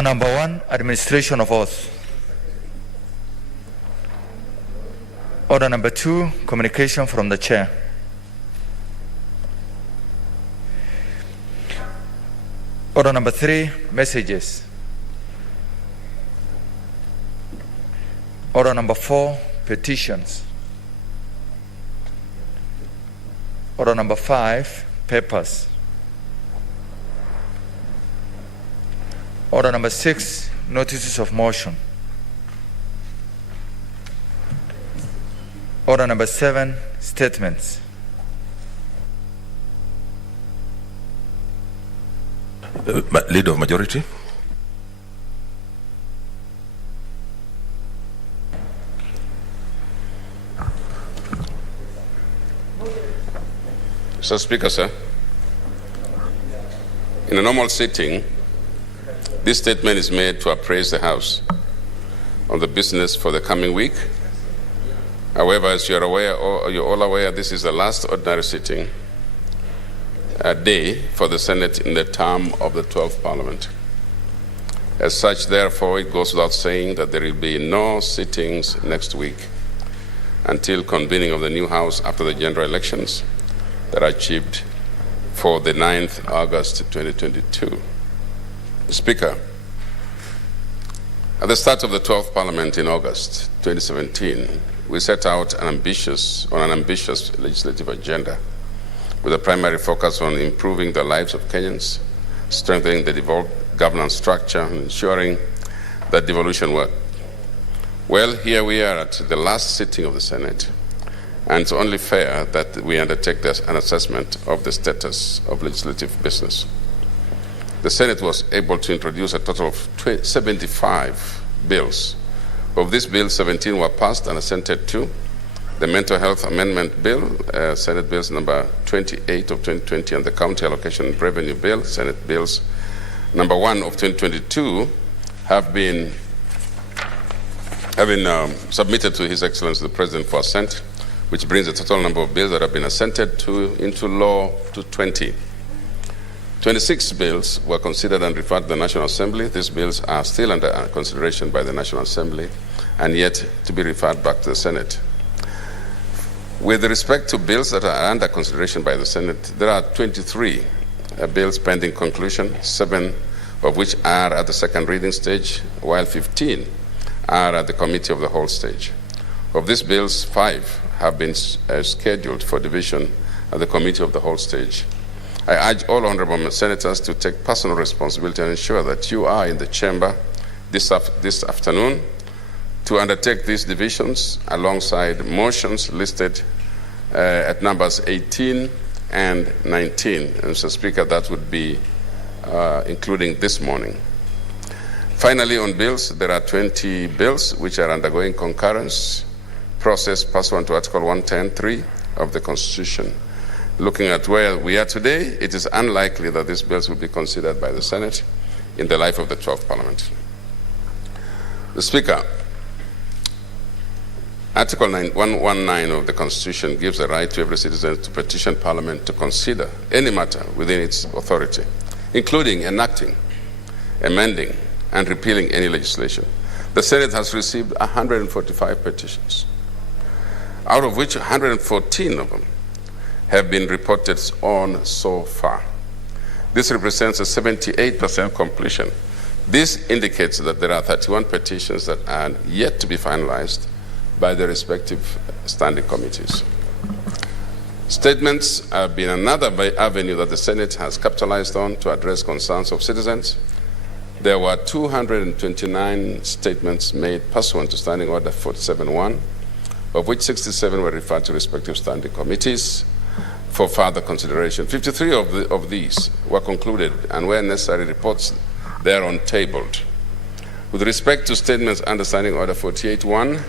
Order number 1, administration of oath. Order number 2, communication from the chair. Order number 3, messages. Order number 4, petitions. Order number 5, papers. Order number 6, notices of motion. Order number 7, statements. Leader of majority. Mr. Speaker, sir, in a normal sitting, this statement is made to appraise the House on the business for the coming week. However, as you're all aware, this is the last ordinary sitting day for the Senate in the term of the 12th Parliament. As such, therefore, it goes without saying that there will be no sittings next week until convening of the new House after the general elections that are achieved for the 9th August 2022. Speaker, at the start of the 12th Parliament in August 2017, we set out an ambitious legislative agenda with a primary focus on improving the lives of Kenyans, strengthening the devolved governance structure, and ensuring that devolution worked. Well, here we are at the last sitting of the Senate, and it's only fair that we undertake an assessment of the status of legislative business. The Senate was able to introduce a total of 75 bills. Of these bills, 17 were passed and assented to. The Mental Health Amendment Bill, Senate Bills number 28 of 2020, and the County Allocation Revenue Bill, Senate Bills number 1 of 2022, have been submitted to His Excellency the President for assent, which brings the total number of bills that have been assented to into law to 20. 26 bills were considered and referred to the National Assembly. These bills are still under consideration by the National Assembly and yet to be referred back to the Senate. With respect to bills that are under consideration by the Senate, there are 23 bills pending conclusion, 7 of which are at the second reading stage, while 15 are at the committee of the whole stage. Of these bills, 5 have been scheduled for division at the committee of the whole stage. I urge all honorable senators to take personal responsibility and ensure that you are in the chamber this afternoon to undertake these divisions alongside motions listed at numbers 18 and 19. And Mr. Speaker, that would be including this morning. Finally, on bills, there are 20 bills which are undergoing concurrence process pursuant to Article 110(3) of the Constitution. Looking at where we are today, it is unlikely that these bills will be considered by the Senate in the life of the 12th Parliament. The Speaker, Article 119 of the Constitution gives the right to every citizen to petition Parliament to consider any matter within its authority, including enacting, amending, and repealing any legislation. The Senate has received 145 petitions, out of which 114 of them have been reported on so far. This represents a 78% completion. This indicates that there are 31 petitions that are yet to be finalized by the respective standing committees. Statements have been another avenue that the Senate has capitalized on to address concerns of citizens. There were 229 statements made pursuant to Standing Order 47-1, of which 67 were referred to respective standing committees for further consideration. 53 of these were concluded, and where necessary, reports thereon tabled. With respect to statements under Standing Order 48-1,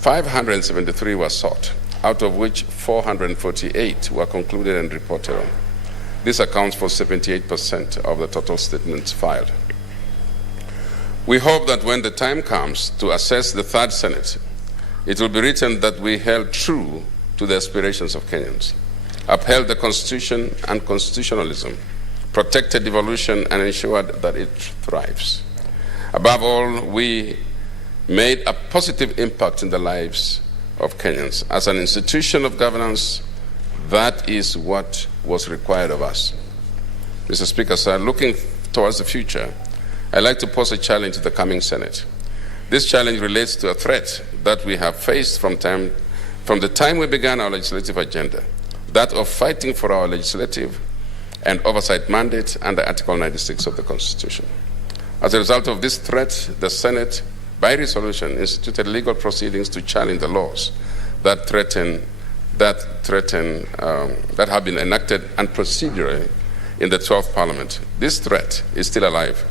573 were sought, out of which 448 were concluded and reported on. This accounts for 78% of the total statements filed. We hope that when the time comes to assess the third Senate, it will be written that we held true to the aspirations of Kenyans, upheld the Constitution and constitutionalism, protected devolution, and ensured that it thrives. Above all, we made a positive impact in the lives of Kenyans. As an institution of governance, that is what was required of us. Mr. Speaker, sir, looking towards the future, I'd like to pose a challenge to the coming Senate. This challenge relates to a threat that we have faced from the time we began our legislative agenda, that of fighting for our legislative and oversight mandate under Article 96 of the Constitution. As a result of this threat, the Senate, by resolution, instituted legal proceedings to challenge the laws that have been enacted and procedurally in the 12th Parliament. This threat is still alive,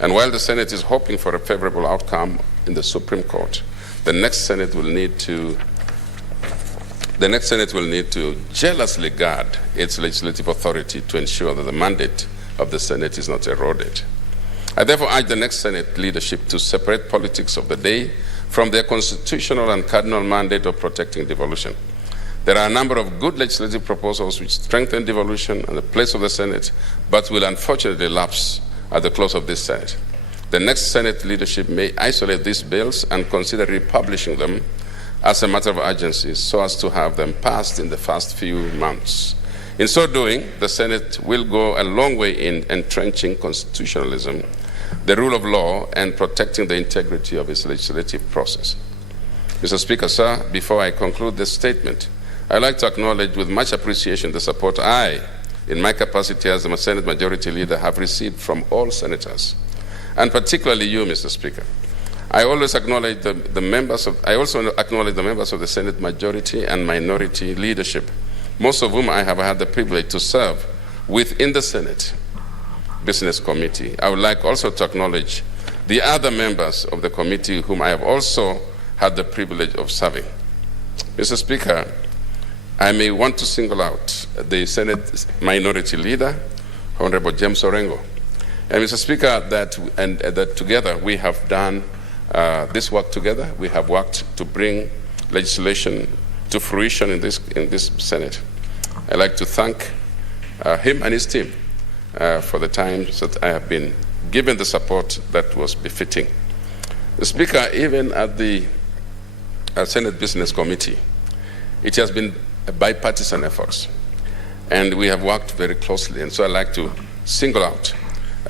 and while the Senate is hoping for a favorable outcome in the Supreme Court, the next Senate will need to jealously guard its legislative authority to ensure that the mandate of the Senate is not eroded. I therefore urge the next Senate leadership to separate politics of the day from their constitutional and cardinal mandate of protecting devolution. There are a number of good legislative proposals which strengthen devolution and the place of the Senate, but will unfortunately lapse at the close of this Senate. The next Senate leadership may isolate these bills and consider republishing them as a matter of urgency so as to have them passed in the first few months. In so doing, the Senate will go a long way in entrenching constitutionalism, the rule of law, and protecting the integrity of its legislative process. Mr. Speaker, sir, before I conclude this statement, I'd like to acknowledge with much appreciation the support I, in my capacity as the Senate Majority Leader, have received from all senators, and particularly you, Mr. Speaker. I also acknowledge the members of the Senate Majority and Minority leadership, most of whom I have had the privilege to serve within the Senate Business Committee. I would like also to acknowledge the other members of the committee whom I have also had the privilege of serving. Mr. Speaker, I may want to single out the Senate Minority Leader, Honorable James Orengo. And Mr. Speaker, that together we have done this work together. We have worked to bring legislation to fruition in this Senate. I'd like to thank him and his team for the times that I have been given the support that was befitting. The Speaker, even at the Senate Business Committee, it has been a bipartisan effort, and we have worked very closely. And so I'd like to single out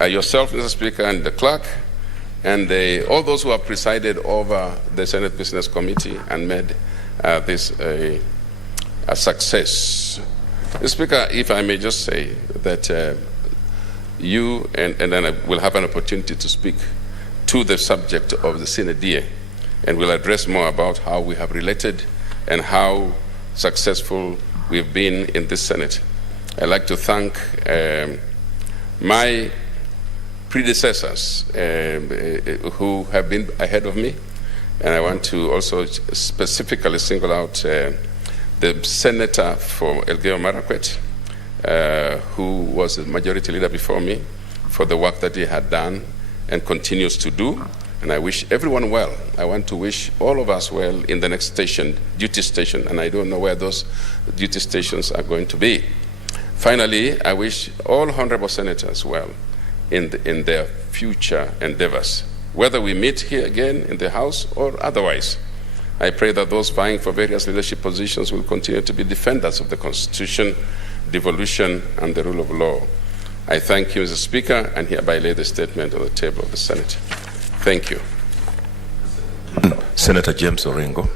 yourself, Mr. Speaker, and the clerk, and all those who have presided over the Senate Business Committee and made this a success. Mr. Speaker, if I may just say that you, and then I will have an opportunity to speak to the subject of the Senate DA, and we'll address more about how we have related and how successful we've been in this Senate. I'd like to thank my predecessors who have been ahead of me, and I want to also specifically single out the Senator for Elgeyo Marakwet, who was the majority leader before me, for the work that he had done and continues to do. And I wish everyone well. I want to wish all of us well in the next duty station, and I don't know where those duty stations are going to be. Finally, I wish all honorable senators well in their future endeavors, whether we meet here again in the House or otherwise. I pray that those vying for various leadership positions will continue to be defenders of the Constitution, devolution, and the rule of law. I thank you, Mr. Speaker, and hereby lay the statement on the table of the Senate. Thank you. Senator James Orengo.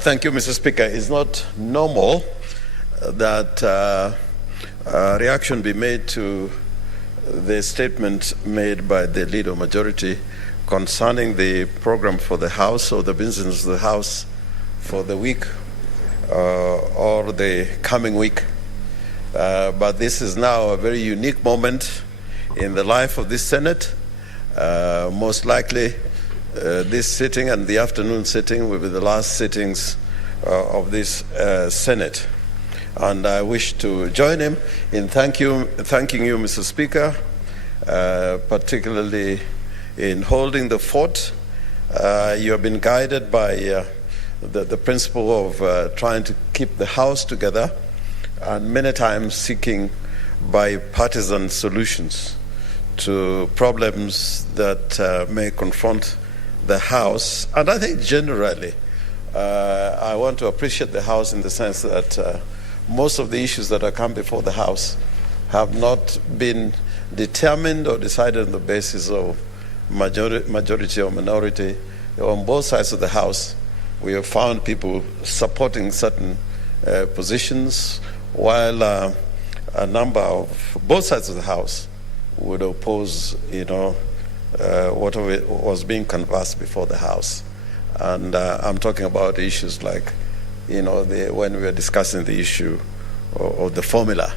Thank you, Mr. Speaker. It's not normal that reaction be made to the statement made by the Leader of Majority concerning the program for the House or the business of the House for the week or the coming week. But this is now a very unique moment in the life of this Senate. Most likely, this sitting and the afternoon sitting will be the last sittings of this Senate. And I wish to join him in thanking you, Mr. Speaker, particularly in holding the fort. You have been guided by the principle of trying to keep the House together and many times seeking bipartisan solutions to problems that may confront the House. And I think generally, I want to appreciate the House in the sense that most of the issues that have come before the House have not been determined or decided on the basis of majority or minority. On both sides of the House, we have found people supporting certain positions, while a number of both sides of the House would oppose, what was being canvassed before the House. And I'm talking about issues like, when we were discussing the issue of the formula,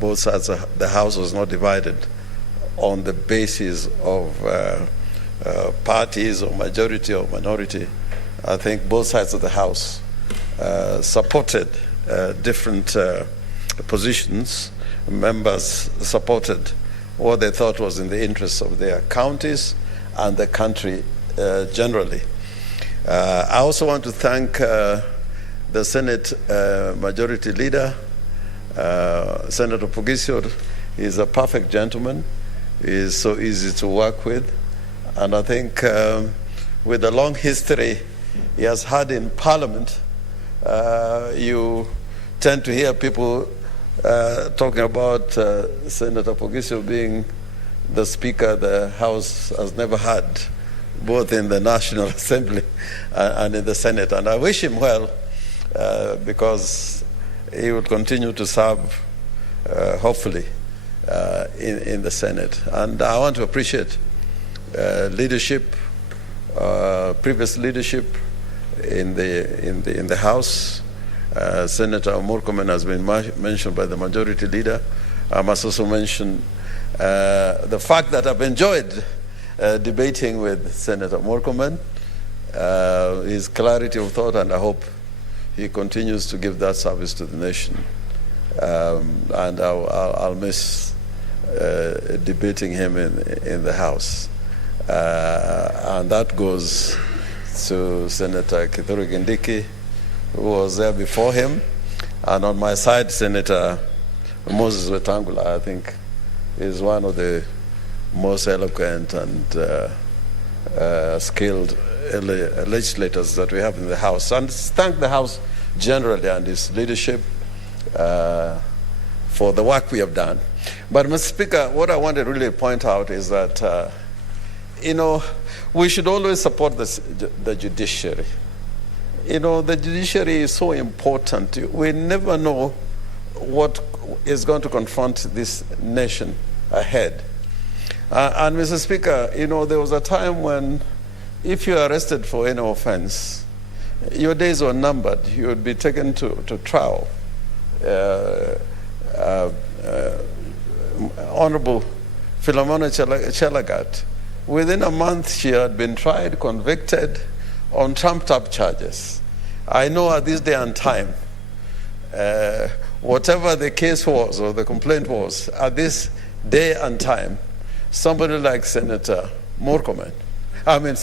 both sides of the House was not divided on the basis of parties or majority or minority. I think both sides of the House supported different positions. Members supported what they thought was in the interests of their counties and the country generally. I also want to thank the Senate Majority Leader, Senator Pugisio. He's a perfect gentleman. He's so easy to work with. And I think with the long history he has had in Parliament, you tend to hear people talking about Senator Pugisio being the Speaker the House has never had, both in the National Assembly and in the Senate. And I wish him well, because he will continue to serve, hopefully, in the Senate. And I want to appreciate leadership, previous leadership in the House. Senator Murkomen has been mentioned by the Majority Leader. I must also mention the fact that I've enjoyed debating with Senator Murkomen, his clarity of thought, and I hope he continues to give that service to the nation. And I'll miss debating him in the House. And that goes to Senator Kithure Kindiki, who was there before him. And on my side, Senator Moses Wetangula, I think, is one of the most eloquent and skilled legislators that we have in the House. And thank the House generally and its leadership for the work we have done. But, Mr. Speaker, what I want to really point out is that, we should always support the judiciary. The judiciary is so important. We never know what is going to confront this nation ahead. And Mr. Speaker, there was a time when if you are arrested for any offense, your days were numbered. You would be taken to trial. Honorable Philomena Chelagat, within a month she had been tried, convicted on trumped-up charges. I know at this day and time, whatever the case was or the complaint was, at this day and time, somebody like Senator Murkomen, Honorable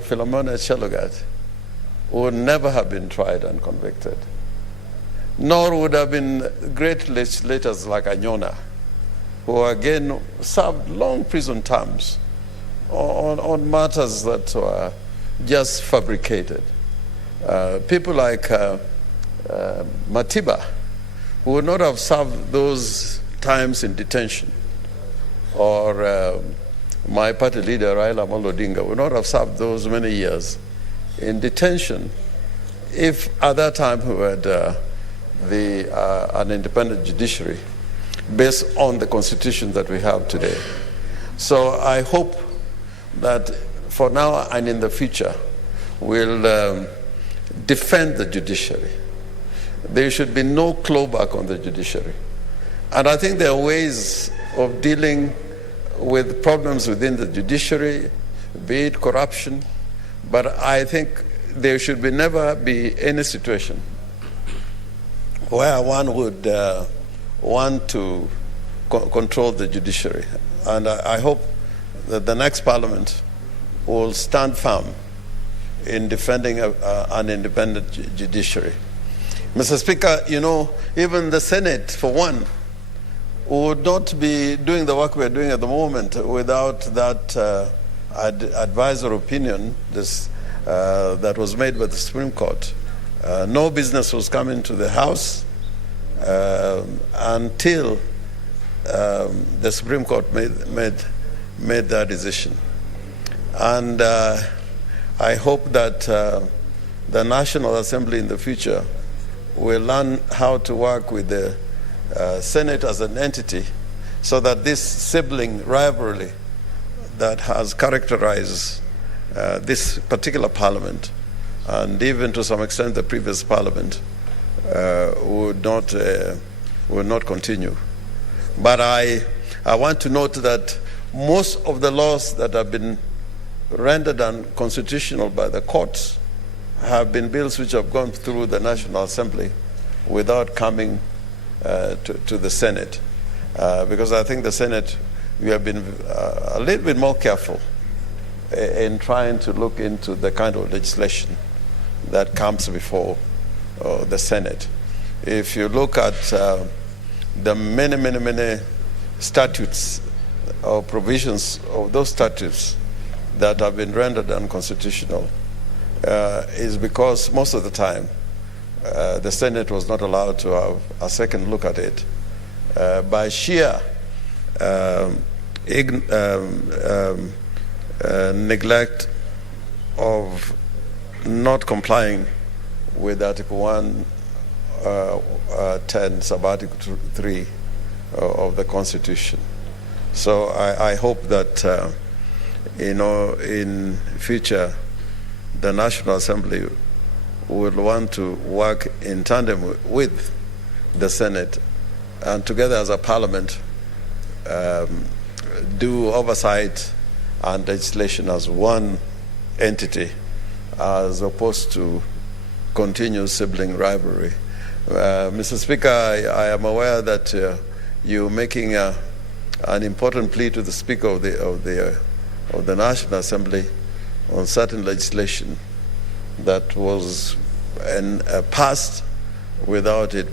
Philomena Chelagat, would never have been tried and convicted. Nor would have been great legislators like Anyona, who again served long prison terms on matters that were just fabricated. People like Matiba, who would not have served those times in detention, or my party leader, Raila Amolo Odinga, would not have served those many years in detention if at that time we had an independent judiciary based on the constitution that we have today. So I hope that for now and in the future, we'll defend the judiciary. There should be no clawback on the judiciary. And I think there are ways of dealing with problems within the judiciary, be it corruption, but I think there should never be any situation where one would want to control the judiciary. And I hope that the next parliament will stand firm in defending an independent judiciary. Mr. Speaker, you know, even the Senate, for one, would not be doing the work we're doing at the moment without that advisor opinion that was made by the Supreme Court. No business was coming to the House until the Supreme Court made that decision. And I hope that the National Assembly in the future will learn how to work with the Senate as an entity so that this sibling rivalry that has characterized this particular parliament, and even to some extent the previous parliament, would not continue. But I want to note that most of the laws that have been rendered unconstitutional by the courts have been bills which have gone through the National Assembly without coming to the Senate. Because I think the Senate, we have been a little bit more careful in trying to look into the kind of legislation that comes before the Senate. If you look at the many statutes or provisions of those statutes that have been rendered unconstitutional, is because most of the time the Senate was not allowed to have a second look at it by sheer neglect of not complying with Article 110, Sub-Article 3 of the Constitution. So I hope that in future the National Assembly will want to work in tandem with the Senate and together as a parliament do oversight and legislation as one entity as opposed to continuous sibling rivalry. Mr. Speaker, I am aware that you're making an important plea to the Speaker of the National Assembly on certain legislation that was passed without it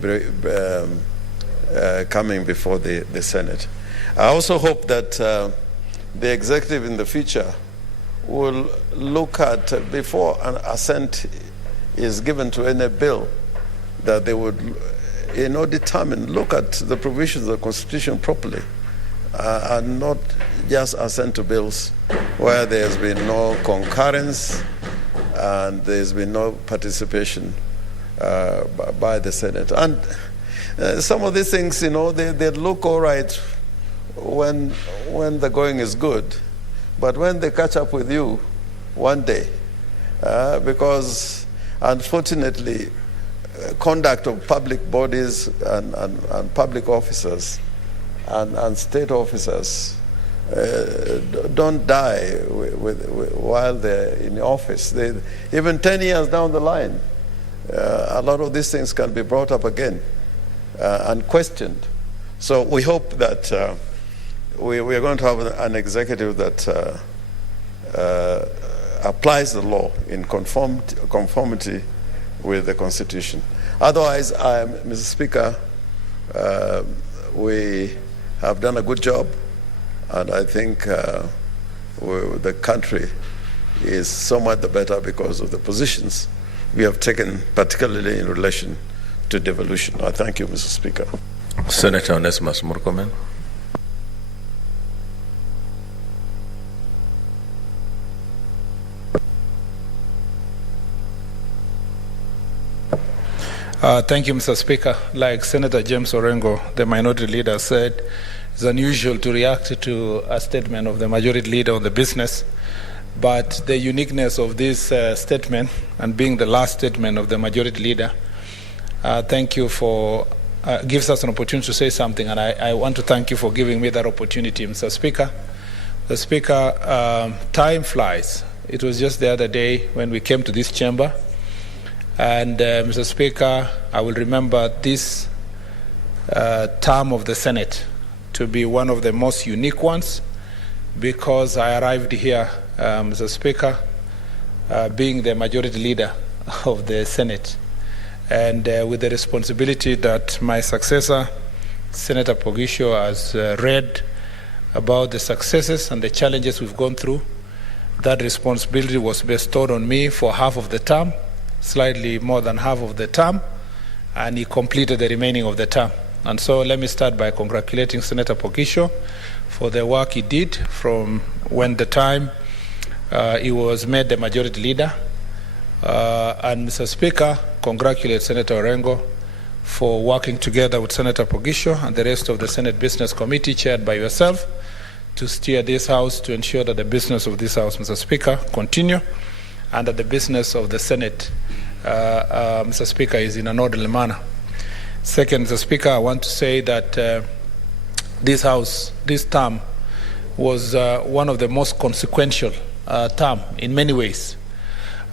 coming before the Senate. I also hope that the executive in the future will look at, before an assent is given to any bill, that they would look at the provisions of the Constitution properly and not just assent to bills where there's been no concurrence and there's been no participation by the Senate. And some of these things, they look all right when the going is good, but when they catch up with you one day, because unfortunately conduct of public bodies and public officers and state officers don't die while they're in office. Even 10 years down the line, a lot of these things can be brought up again and questioned. So we hope that we are going to have an executive that applies the law in conformity with the Constitution. Otherwise, Mr. Speaker, we have done a good job, and I think the country is so much the better because of the positions we have taken, particularly in relation to devolution. I thank you, Mr. Speaker. Senator Onesimus Murkomen. Thank you, Mr. Speaker. Like Senator James Orengo, the minority leader, said, it's unusual to react to a statement of the majority leader on the business, but the uniqueness of this statement and being the last statement of the majority leader, thank you for, gives us an opportunity to say something, and I want to thank you for giving me that opportunity, Mr. Speaker. The Speaker, time flies. It was just the other day when we came to this chamber. And Mr. Speaker, I will remember this term of the Senate to be one of the most unique ones, because I arrived here, Mr. Speaker, being the majority leader of the Senate, and with the responsibility that my successor, Senator Pogisho, has read about the successes and the challenges we've gone through. That responsibility was bestowed on me for half of the term, slightly more than half of the term, and he completed the remaining of the term. And so let me start by congratulating Senator Pogisho for the work he did from when the time he was made the majority leader. And Mr. Speaker, congratulate Senator Orengo for working together with Senator Pogisho and the rest of the Senate Business Committee chaired by yourself to steer this House to ensure that the business of this House, Mr. Speaker, continue, and that the business of the Senate, Mr. Speaker, is in an orderly manner. Second, Mr. Speaker, I want to say that this House, this term, was one of the most consequential term in many ways.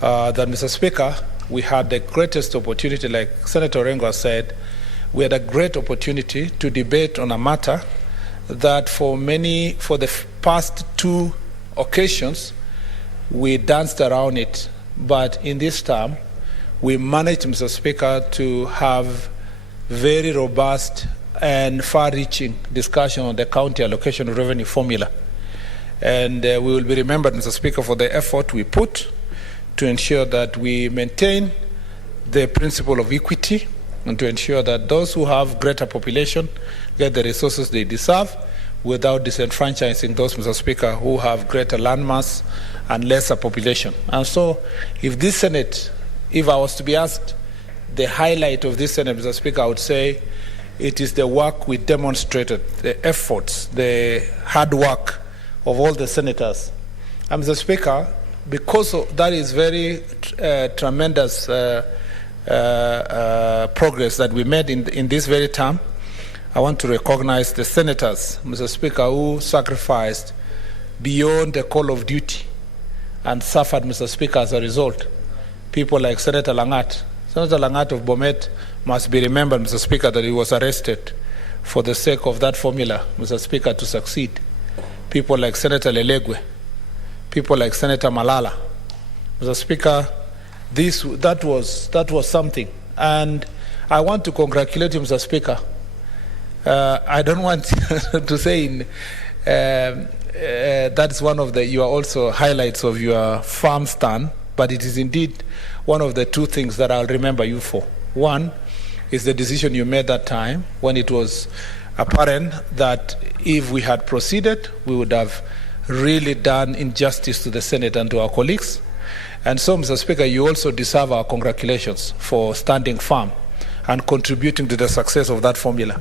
That, Mr. Speaker, we had the greatest opportunity, like Senator Orengo said, we had a great opportunity to debate on a matter that for the past two occasions, we danced around it. But in this term, we managed, Mr. Speaker, to have very robust and far-reaching discussion on the county allocation of revenue formula. And we will be remembered, Mr. Speaker, for the effort we put to ensure that we maintain the principle of equity and to ensure that those who have greater population get the resources they deserve without disenfranchising those, Mr. Speaker, who have greater landmass and lesser population. And so if this Senate, if I was to be asked the highlight of this Senate, Mr. Speaker, I would say it is the work we demonstrated, the efforts, the hard work of all the senators. And Mr. Speaker, because of that is very tremendous progress that we made in this very term, I want to recognize the senators, Mr. Speaker, who sacrificed beyond the call of duty and suffered, Mr. Speaker, as a result. People like Senator Langat. Senator Langat of Bomet must be remembered, Mr. Speaker, that he was arrested for the sake of that formula, Mr. Speaker, to succeed. People like Senator Lelegwe, people like Senator Malala. Mr. Speaker, that was something. And I want to congratulate you, Mr. Speaker. I don't want to say that's one of your also highlights of your farm stand, but it is indeed one of the two things that I'll remember you for. One is the decision you made that time when it was apparent that if we had proceeded, we would have really done injustice to the Senate and to our colleagues. And so, Mr. Speaker, you also deserve our congratulations for standing firm and contributing to the success of that formula.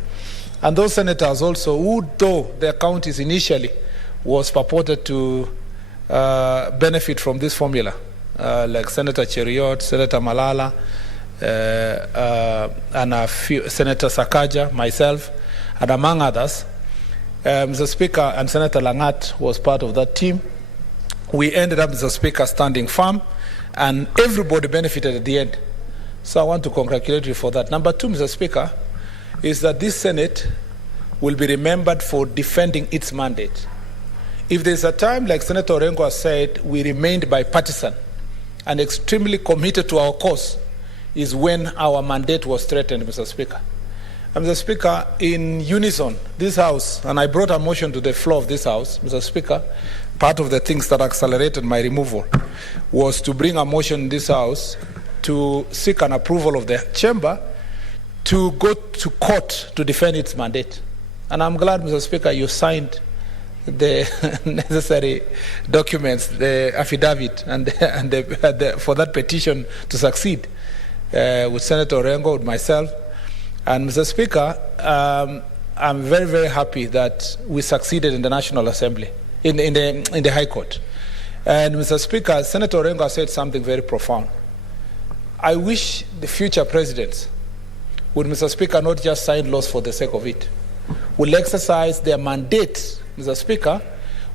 And those senators also, who though their counties initially was purported to benefit from this formula, like Senator Cheriot, Senator Malala, and a few, Senator Sakaja, myself, and among others, Mr. Speaker, and Senator Langat was part of that team. We ended up, Mr. Speaker, standing firm, and everybody benefited at the end. So I want to congratulate you for that. Number two, Mr. Speaker, is that this Senate will be remembered for defending its mandate. If there's a time, like Senator Orengo has said, we remained bipartisan and extremely committed to our cause, is when our mandate was threatened, Mr. Speaker. And Mr. Speaker, in unison, this House, and I brought a motion to the floor of this House, Mr. Speaker, part of the things that accelerated my removal was to bring a motion in this House to seek an approval of the chamber to go to court to defend its mandate. And I'm glad, Mr. Speaker, you signed the necessary documents, the affidavit, and for that petition to succeed with Senator Orengo, with myself. And Mr. Speaker, I'm very, very happy that we succeeded in the National Assembly, in the High Court. And Mr. Speaker, Senator Orengo said something very profound. I wish the future presidents would, Mr. Speaker, not just sign laws for the sake of it, will exercise their mandate, Mr. Speaker,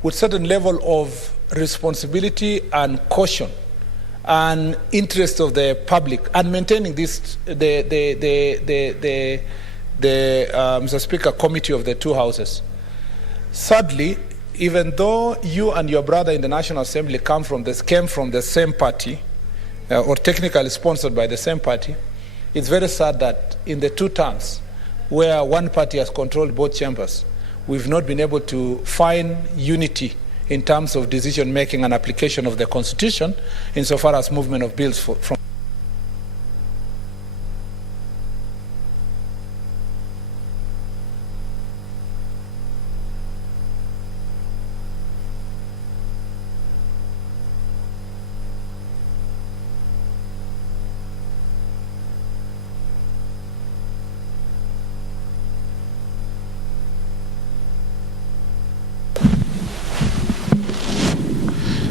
with certain level of responsibility and caution and interest of the public, and maintaining this Mr. Speaker, committee of the two houses. Sadly, even though you and your brother in the National Assembly came from the same party, or technically sponsored by the same party, it's very sad that in the 2 terms where one party has controlled both chambers, we've not been able to find unity in terms of decision-making and application of the Constitution insofar as movement of bills from.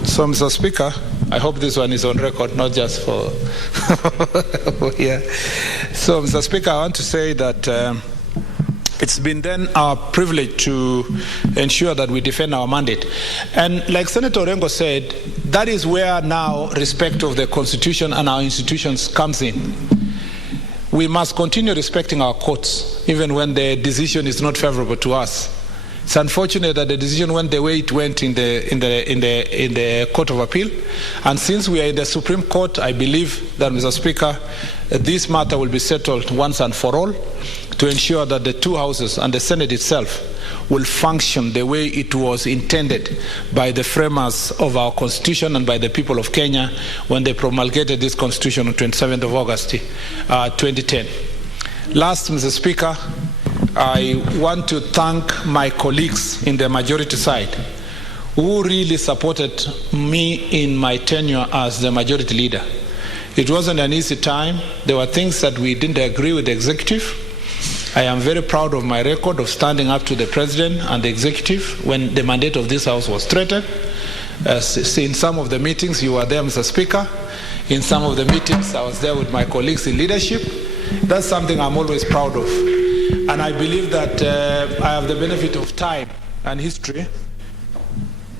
So, Mr. Speaker, I hope this one is on record, not just for yeah. So, Mr. Speaker, I want to say that it's been then our privilege to ensure that we defend our mandate. And like Senator Orengo said, that is where now respect of the Constitution and our institutions comes in. We must continue respecting our courts, even when the decision is not favorable to us. It's unfortunate that the decision went the way it went in the Court of Appeal, and since we are in the Supreme Court, I believe that, Mr. Speaker, this matter will be settled once and for all to ensure that the two houses and the Senate itself will function the way it was intended by the framers of our Constitution and by the people of Kenya when they promulgated this Constitution on 27th of August 2010. Last, Mr. Speaker, I want to thank my colleagues in the majority side who really supported me in my tenure as the majority leader. It wasn't an easy time. There were things that we didn't agree with the executive. I am very proud of my record of standing up to the president and the executive when the mandate of this house was threatened. In some of the meetings, you were there, Mr. Speaker. In some of the meetings, I was there with my colleagues in leadership. That's something I'm always proud of. And I believe that I have the benefit of time and history.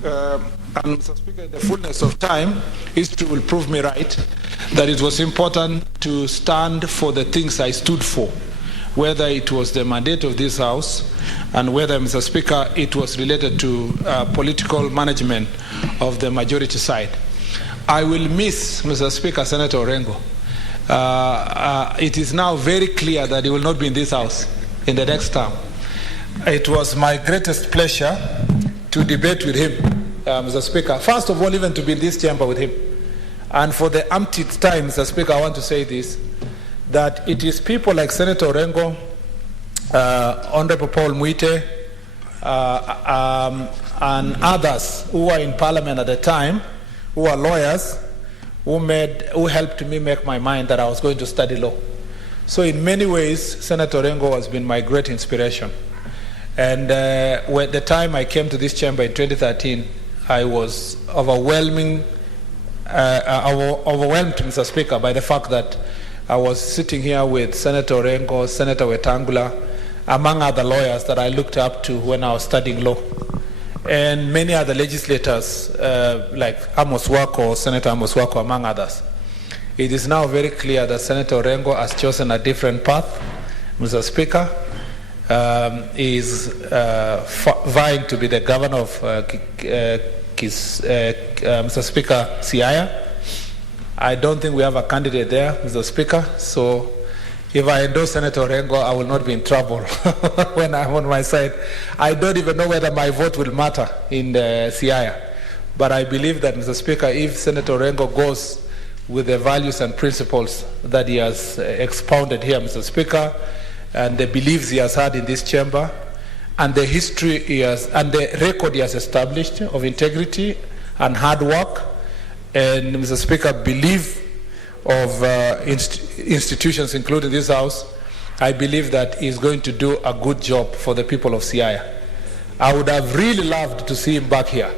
And Mr. Speaker, in the fullness of time, history will prove me right, that it was important to stand for the things I stood for, whether it was the mandate of this House and whether, Mr. Speaker, it was related to political management of the majority side. I will miss, Mr. Speaker, Senator Orengo. It is now very clear that he will not be in this House in the next term. It was my greatest pleasure to debate with him, Mr. Speaker. First of all, even to be in this chamber with him. And for the umpteenth time, Mr. Speaker, I want to say this, that it is people like Senator Orengo, Honorable Paul Muite, and others who were in Parliament at the time, who are lawyers, who helped me make my mind that I was going to study law. So in many ways, Senator Orengo has been my great inspiration. And when the time I came to this chamber in 2013, I was overwhelmed, Mr. Speaker, by the fact that I was sitting here with Senator Orengo, Senator Wetangula, among other lawyers that I looked up to when I was studying law, and many other legislators like Amos Wako, Senator Amos Wako, among others. It is now very clear that Senator Orengo has chosen a different path. Mr. Speaker, is vying to be the governor of Mr. Speaker, Siaya. I don't think we have a candidate there, Mr. Speaker, so if I endorse Senator Orengo, I will not be in trouble when I'm on my side. I don't even know whether my vote will matter in Siaya. But I believe that, Mr. Speaker, if Senator Orengo goes with the values and principles that he has expounded here, Mr. Speaker, and the beliefs he has had in this chamber, and the history he has, and the record he has established of integrity and hard work, and, Mr. Speaker, belief of institutions, including this House, I believe that he's going to do a good job for the people of Siaya. I would have really loved to see him back here,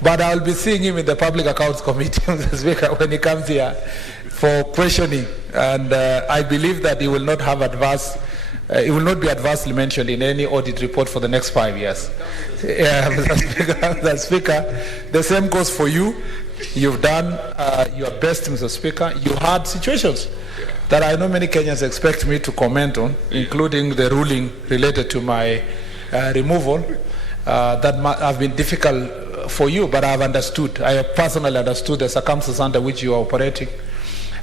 but I'll be seeing him in the Public Accounts Committee, Mr. Speaker, when he comes here for questioning, and I believe that he will not have adverse It will not be adversely mentioned in any audit report for the next 5 years. Yeah, Mr. Speaker, the same goes for you. You've done your best, Mr. Speaker. You had situations that I know many Kenyans expect me to comment on, including the ruling related to my removal that have been difficult for you, but I have understood. I have personally understood the circumstances under which you are operating.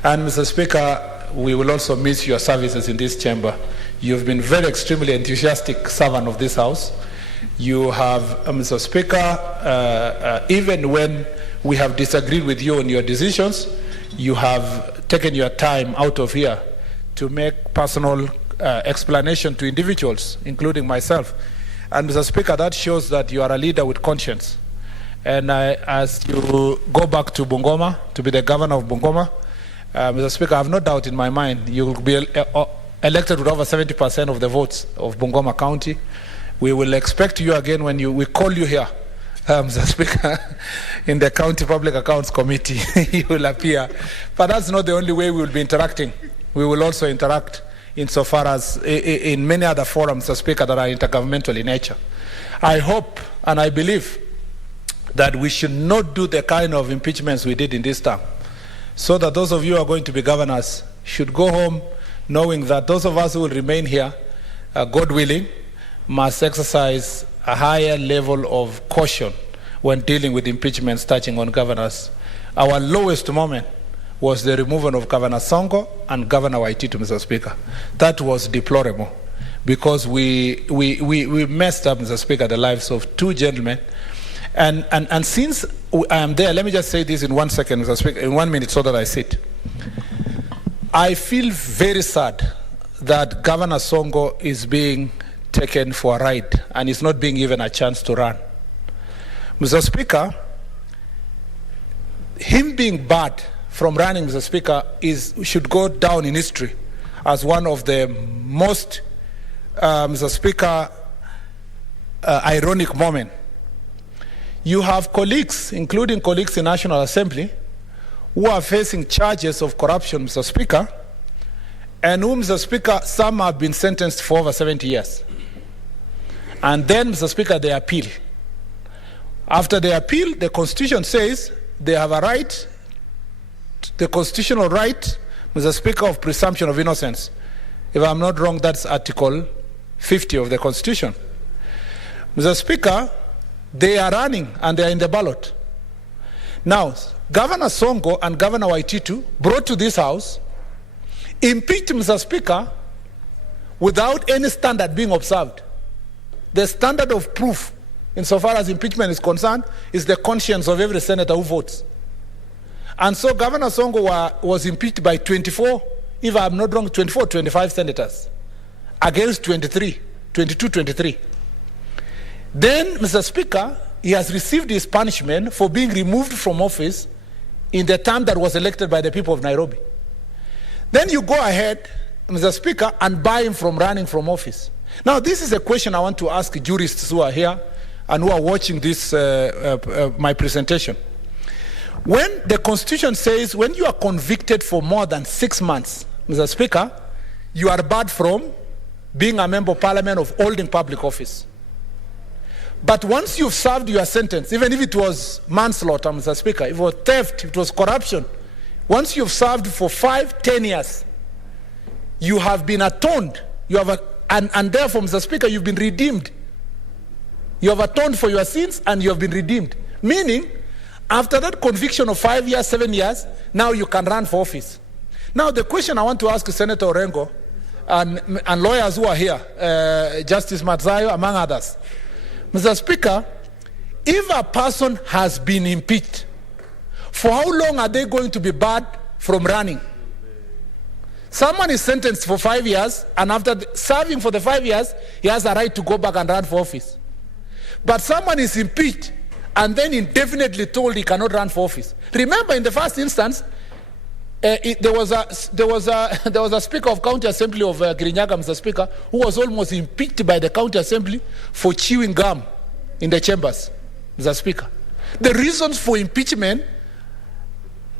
And, Mr. Speaker, we will also miss your services in this chamber. You've been very extremely enthusiastic servant of this House. You have, Mr. Speaker, even when we have disagreed with you on your decisions, you have taken your time out of here to make personal explanation to individuals, including myself. And, Mr. Speaker, that shows that you are a leader with conscience. And as you go back to Bungoma, to be the governor of Bungoma, Mr. Speaker, I have no doubt in my mind you will be elected with over 70% of the votes of Bungoma County. We will expect you again when we call you here, Mr. Speaker, in the County Public Accounts Committee. You will appear. But that's not the only way we will be interacting. We will also interact insofar as in many other forums, Mr. Speaker, that are intergovernmental in nature. I hope and I believe that we should not do the kind of impeachments we did in this term, so that those of you who are going to be governors should go home knowing that those of us who will remain here, God willing, must exercise a higher level of caution when dealing with impeachments touching on governors. Our lowest moment was the removal of Governor Songo and Governor Waititu, Mr. Speaker. That was deplorable because we messed up, Mr. Speaker, the lives of two gentlemen. And since I am there, let me just say this in 1 second, Mr. Speaker, in 1 minute so that I sit. I feel very sad that Governor Songo is being taken for a ride and is not being given a chance to run. Mr. Speaker, him being barred from running, Mr. Speaker, should go down in history as one of the most, Mr. Speaker, ironic moments. You have colleagues, including colleagues in National Assembly, who are facing charges of corruption, Mr. Speaker, and whom, Mr. Speaker, some have been sentenced for over 70 years. And then, Mr. Speaker, they appeal. After they appeal, the Constitution says they have a right, the constitutional right, Mr. Speaker, of presumption of innocence. If I'm not wrong, that's Article 50 of the Constitution. Mr. Speaker, they are running and they are in the ballot. Now, Governor Songo and Governor Waititu brought to this House, impeached, Mr. Speaker, without any standard being observed. The standard of proof, insofar as impeachment is concerned, is the conscience of every senator who votes. And so Governor Songo was impeached by 24, if I'm not wrong, 24, 25 senators, against 22, 23. Then, Mr. Speaker, he has received his punishment for being removed from office in the term that was elected by the people of Nairobi. Then you go ahead, Mr. Speaker, and bar him from running from office. Now, this is a question I want to ask jurists who are here and who are watching this, my presentation. When the Constitution says when you are convicted for more than 6 months, Mr. Speaker, you are barred from being a member of Parliament of holding public office. But once you've served your sentence, even if it was manslaughter, Mr. Speaker, if it was theft, if it was corruption, once you've served for 5, 10 years, you have been atoned. You have and therefore, Mr. Speaker, you've been redeemed. You have atoned for your sins and you have been redeemed. Meaning, after that conviction of 5 years, 7 years, now you can run for office. Now, the question I want to ask Senator Orengo and lawyers who are here, Justice Matzayo, among others. Mr. Speaker, if a person has been impeached, for how long are they going to be barred from running? Someone is sentenced for 5 years, and after serving for the 5 years, he has a right to go back and run for office. But someone is impeached, and then indefinitely told he cannot run for office. Remember, in the first instance, there was a Speaker of County Assembly of Kirinyaga, Mr. Speaker, who was almost impeached by the County Assembly for chewing gum in the chambers, Mr. Speaker. The reasons for impeachment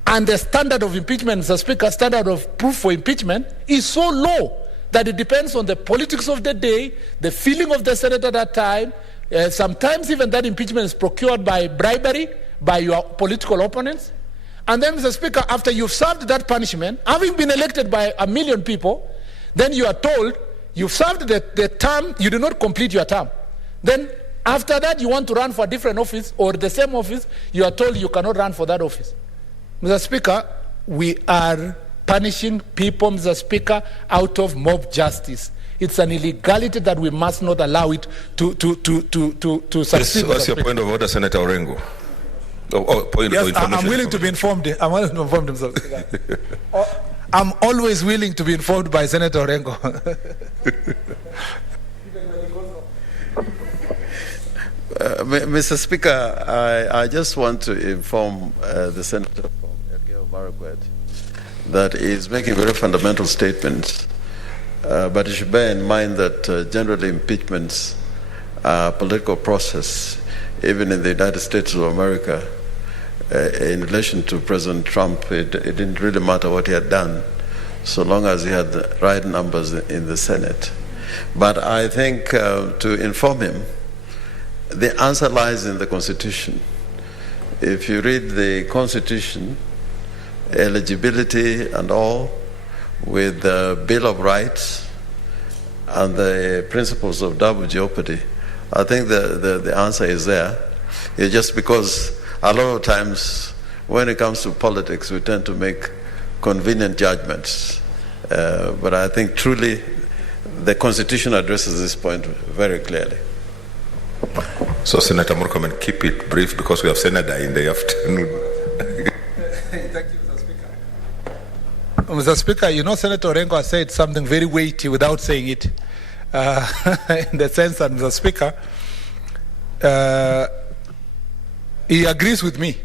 and the standard of impeachment, Mr. Speaker, standard of proof for impeachment is so low that it depends on the politics of the day, the feeling of the Senate at that time. Sometimes even that impeachment is procured by bribery by your political opponents. And then, Mr. Speaker, after you've served that punishment, having been elected by 1 million people, then you are told you've served the term, you do not complete your term. Then after that, you want to run for a different office or the same office, you are told you cannot run for that office. Mr. Speaker, we are punishing people, Mr. Speaker, out of mob justice. It's an illegality that we must not allow it to succeed. What's your point of order, Senator Orengo? Yes, I'm willing to be informed. I'm willing to inform Mr. Speaker. I'm always willing to be informed by Senator Orengo. Mr. Speaker, I just want to inform the Senator from Elgeyo Marakwet that he is making very fundamental statements. But you should bear in mind that generally impeachments are a political process, even in the United States of America. In relation to President Trump, it didn't really matter what he had done, so long as he had the right numbers in the Senate. But I think to inform him, the answer lies in the Constitution. If you read the Constitution, eligibility and all, with the Bill of Rights and the principles of double jeopardy, I think the answer is there. It's just because a lot of times when it comes to politics, we tend to make convenient judgments. But I think truly the Constitution addresses this point very clearly. So, Senator Murkomen, keep it brief because we have Senator in the afternoon. Thank you, Mr. Speaker. Mr. Speaker, you know, Senator Orengo has said something very weighty without saying it. In the sense that, Mr. Speaker, he agrees with me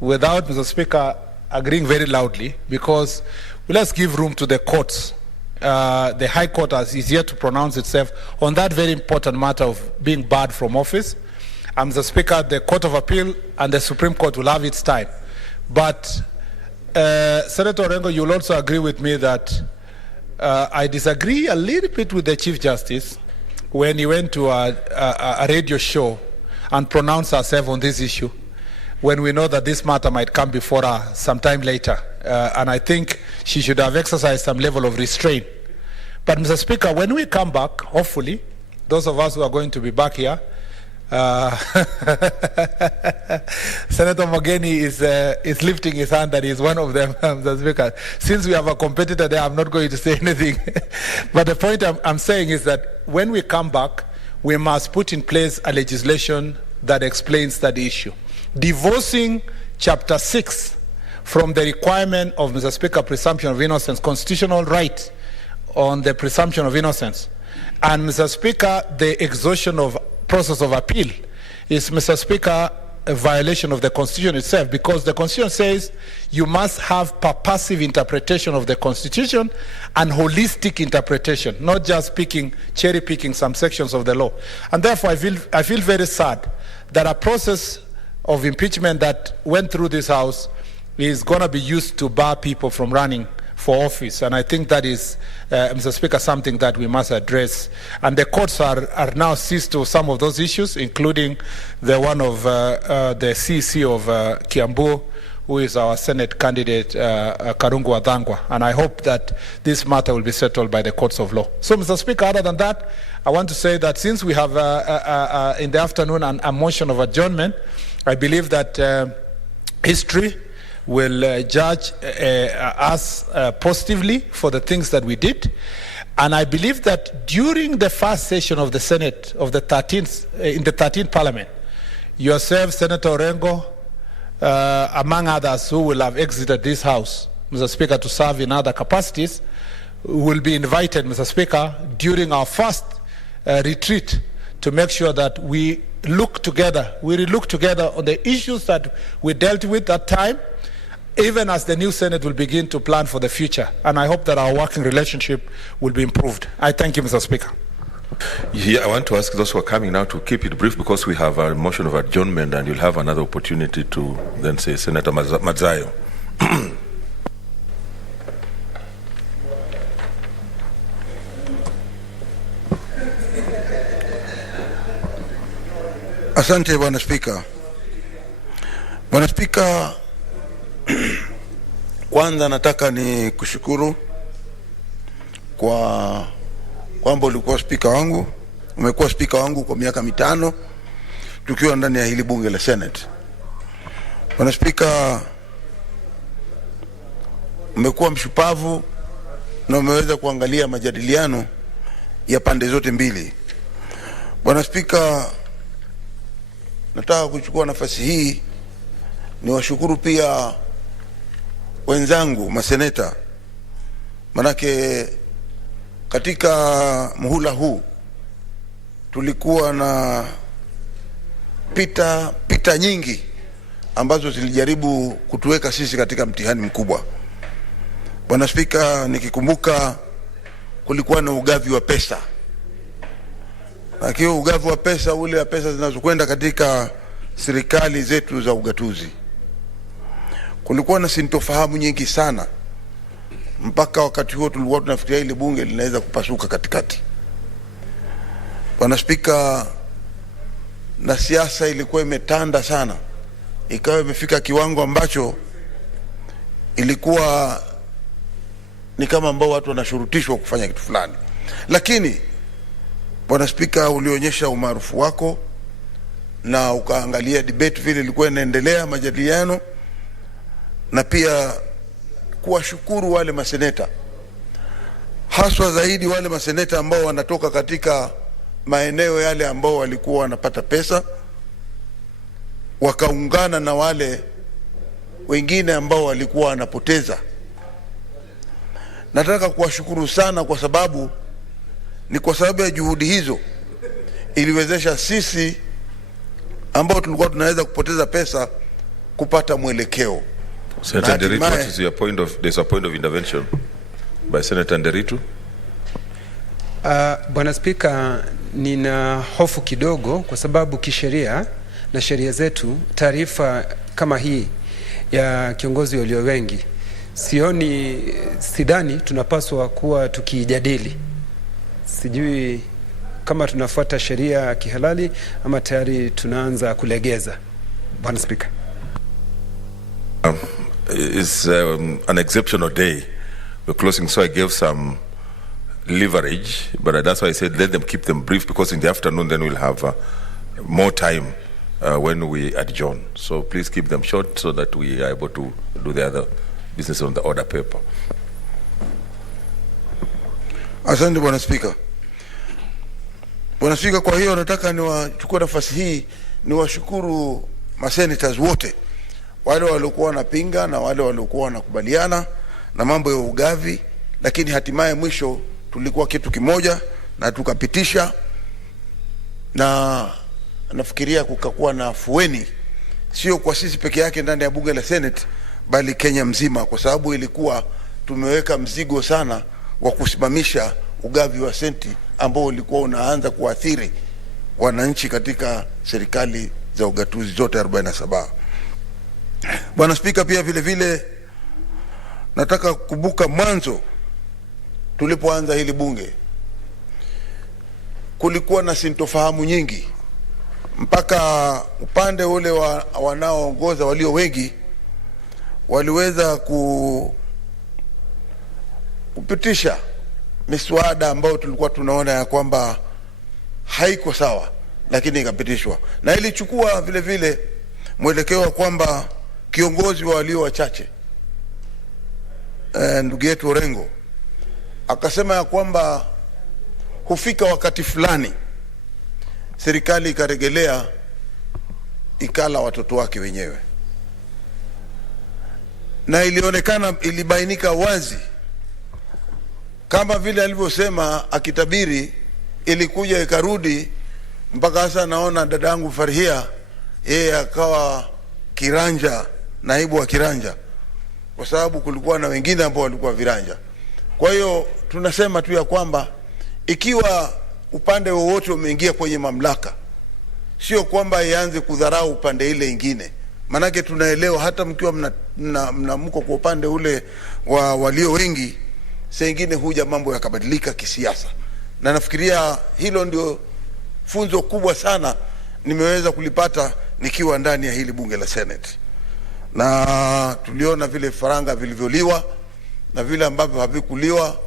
without, Mr. Speaker, agreeing very loudly, because let's give room to the courts. The High Court is yet to pronounce itself on that very important matter of being barred from office. Mr. Speaker, the Court of Appeal and the Supreme Court will have its time. But Senator Orengo, you'll also agree with me that I disagree a little bit with the Chief Justice when he went to a radio show and pronounced herself on this issue, when we know that this matter might come before her sometime later. And I think she should have exercised some level of restraint. But, Mr. Speaker, when we come back, hopefully, those of us who are going to be back here, Senator Mogeni is lifting his hand that he's one of them, Mr. Speaker. Since we have a competitor there, I'm not going to say anything. But the point I'm saying is that when we come back, we must put in place a legislation that explains that issue. Divorcing Chapter 6 from the requirement of, Mr. Speaker, presumption of innocence, constitutional right on the presumption of innocence, and, Mr. Speaker, the exhaustion of process of appeal is, Mr. Speaker, a violation of the Constitution itself, because the Constitution says you must have purposive interpretation of the Constitution and holistic interpretation, not just cherry picking some sections of the law. And therefore, I feel very sad that a process of impeachment that went through this House is going to be used to bar people from running for office. And I think that is, Mr. Speaker, something that we must address. And the courts are now seized to some of those issues, including the one of the CC of Kiambu, who is our Senate candidate, Karungu Adhangwa. And I hope that this matter will be settled by the courts of law. So, Mr. Speaker, other than that, I want to say that since we have in the afternoon a motion of adjournment, I believe that history will judge us positively for the things that we did. And I believe that during the first session of the Senate of the 13th, in the 13th Parliament, yourself, Senator Orengo, among others who will have exited this House, Mr. Speaker, to serve in other capacities, will be invited, Mr. Speaker, during our first retreat to make sure that we look together on the issues that we dealt with that time, even as the new Senate will begin to plan for the future. And I hope that our working relationship will be improved. I thank you, Mr. Speaker. Yeah, I want to ask those who are coming now to keep it brief, because we have a motion of adjournment and you'll have another opportunity to then say, Senator Madzayo. Asante Bwana Spika. Bwana Spika, kwanza nataka ni kushukuru kwa kwamba ulikuwa spika wangu, umekuwa spika wangu kwa miaka 5 tukiwa ndani ya hili bunge la Senate. Bwana Spika, umekuwa mshupavu na umeweza kuangalia majadiliano ya pande zote mbili. Bwana Spika, nataka kuchukua nafasi hii niwashukuru pia wenzangu maseneta, manake katika muhula huu tulikuwa na pita nyingi ambazo zilijaribu kutuweka sisi katika mtihani mkubwa. Bwana Spika, nikikumbuka kulikuwa na ugavi wa pesa. Lakini ugavi wa pesa ule wa pesa zinazokwenda katika serikali zetu za ugatuzi, kulikuwa na sintofahamu nyingi sana, mpaka wakati huo tulikuwa tunafikiria ile bunge linaweza kupasuka katikati. Bwana Spika, na siasa ilikuwa imetanda sana, ikawa imefika kiwango ambacho ilikuwa ni kama ambao watu wanashurutishwa kufanya kitu fulani. Lakini Bwana Spika, ulionyesha umaarufu wako na ukaangalia debate vile ilikuwa inaendelea, majadiliano, na pia kuwashukuru wale maseneta, haswa zaidi wale maseneta ambao wanatoka katika maeneo yale ambao walikuwa wanapata pesa, wakaungana na wale wengine ambao walikuwa wanapoteza. Nataka kuwashukuru sana kwa sababu ni kwa sababu ya juhudi hizo iliwezesha sisi ambao tulikuwa tunaweza kupoteza pesa kupata mwelekeo. Senator Nderitu, what is your point of, there's a point of intervention by Senator Nderitu? Bwana Spika, nina hofu kidogo kwa sababu kisheria na sheria zetu, taarifa kama hii ya kiongozi walio wengi, sidhani tunapaswa kuwa tukijadili. Sijui kama tunafuata sheria kihalali ama tayari tunaanza kulegeza. Bwana Spika. It's an exceptional day. We're closing, so I gave some leverage, but that's why I said let them keep them brief, because in the afternoon then we'll have more time when we adjourn. So please keep them short so that we are able to do the other business on the order paper. Asante Bwana Spika. Bwana Spika, kwa hiyo nataka niwachukue nafasi hii niwashukuru masenators wote, wale waliokuwa wanapinga na wale waliokuwa wanakubaliana na mambo ya ugavi, lakini hatimaye mwisho tulikuwa kitu kimoja na tukapitisha, na nafikiria kukakuwa na afueni, sio kwa sisi peke yake ndani ya bunge la Senate, bali Kenya mzima, kwa sababu ilikuwa tumeweka mzigo sana wa kusimamisha ugavi wa senti ambao ulikuwa unaanza kuathiri wananchi katika serikali za ugatuzi zote 47. Bwana Spika, pia vile vile nataka kukumbuka mwanzo tulipoanza hili bunge kulikuwa na sintofahamu nyingi, mpaka upande ule wanaoongoza walio wengi waliweza kupitisha miswada ambao tulikuwa tunaona ya kwamba haiko sawa, lakini ikapitishwa, na ilichukua vile vile mwelekeo wa kwamba kiongozi wa walio wachache ndugu yetu Orengo akasema ya kwamba hufika wakati fulani serikali ikaregelea ikala watoto wake wenyewe, na ilibainika wazi kama vile alivyosema akitabiri, ilikuja ikarudi mpaka sasa. Naona dadangu Farhia yeye akawa kiranja, naibu wa kiranja, kwa sababu kulikuwa na wengine ambao walikuwa viranja. Kwa hiyo tunasema tu ya kwamba ikiwa upande wowote umeingia kwenye mamlaka, sio kwamba ianze kudharau upande ile ingine, manake tunaelewa hata mkiwa mko kwa upande ule wa walio wengi, saa nyingine huja mambo yakabadilika kisiasa, na nafikiria hilo ndio funzo kubwa sana nimeweza kulipata nikiwa ndani ya hili bunge la Senate, na tuliona vile faranga vilivyoliwa na vile ambavyo havikuliwa,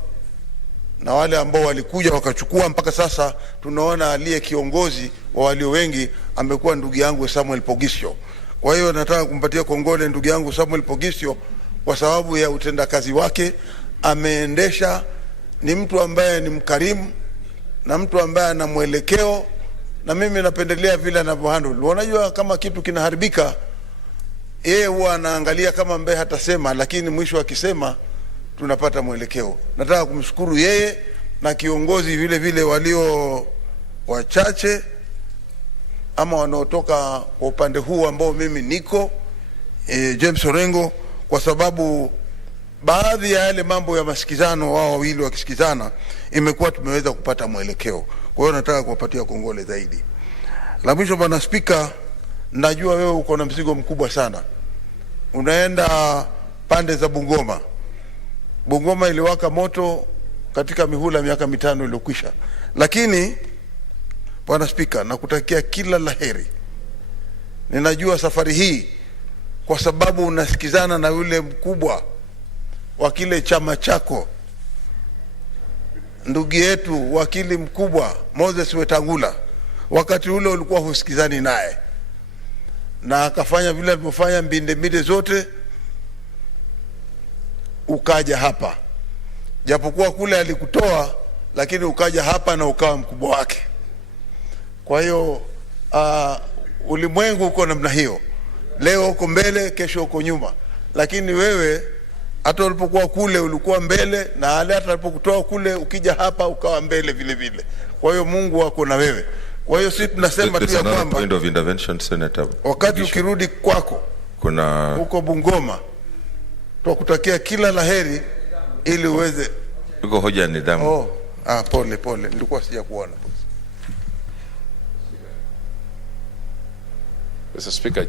na wale ambao walikuja wakachukua. Mpaka sasa tunaona aliye kiongozi wa walio wengi amekuwa ndugu yangu Samuel Pogisio. Kwa hiyo nataka kumpatia kongole ndugu yangu Samuel Pogisio kwa sababu ya utendakazi wake. Ameendesha, ni mtu ambaye ni mkarimu na mtu ambaye ana mwelekeo, na mimi napendelea vile anavyohandle. Unajua kama kitu kinaharibika, yeye huwa anaangalia kama ambaye hatasema, lakini mwisho akisema tunapata mwelekeo. Nataka kumshukuru yeye na kiongozi vile vile walio wachache ama wanaotoka kwa upande huu ambao mimi niko James Orengo, kwa sababu baadhi ya yale mambo ya masikizano wao wawili wakisikizana imekuwa tumeweza kupata mwelekeo. Kwa hiyo nataka kuwapatia kongole zaidi. La mwisho, Bwana Spika, najua wewe uko na mzigo mkubwa sana. Unaenda pande za Bungoma. Bungoma iliwaka moto katika mihula miaka 5 iliyokwisha. Lakini Bwana Spika, nakutakia kila laheri. Ninajua safari hii kwa sababu unasikizana na yule mkubwa wa kile chama chako, ndugu yetu wakili mkubwa Moses Wetangula. Wakati ule ulikuwa husikizani naye, na akafanya vile alivyofanya mbinde zote, ukaja hapa. Japokuwa kule alikutoa, lakini ukaja hapa na ukawa mkubwa wake. Kwa hiyo ulimwengu uko namna hiyo. Leo uko mbele, kesho uko nyuma. Lakini wewe hata ulipokuwa kule ulikuwa mbele, na hata alipokutoa kule ukija hapa ukawa mbele vile vile. Kwa hiyo Mungu wako na wewe. Kwa hiyo sisi tunasema tu ya kwamba point of intervention, Senator, wakati ukirudi kwako kuna huko Bungoma, tukutakia kila laheri ili uweze. Uko hoja nidhamu. Pole nilikuwa sija kuona. Mr. Speaker,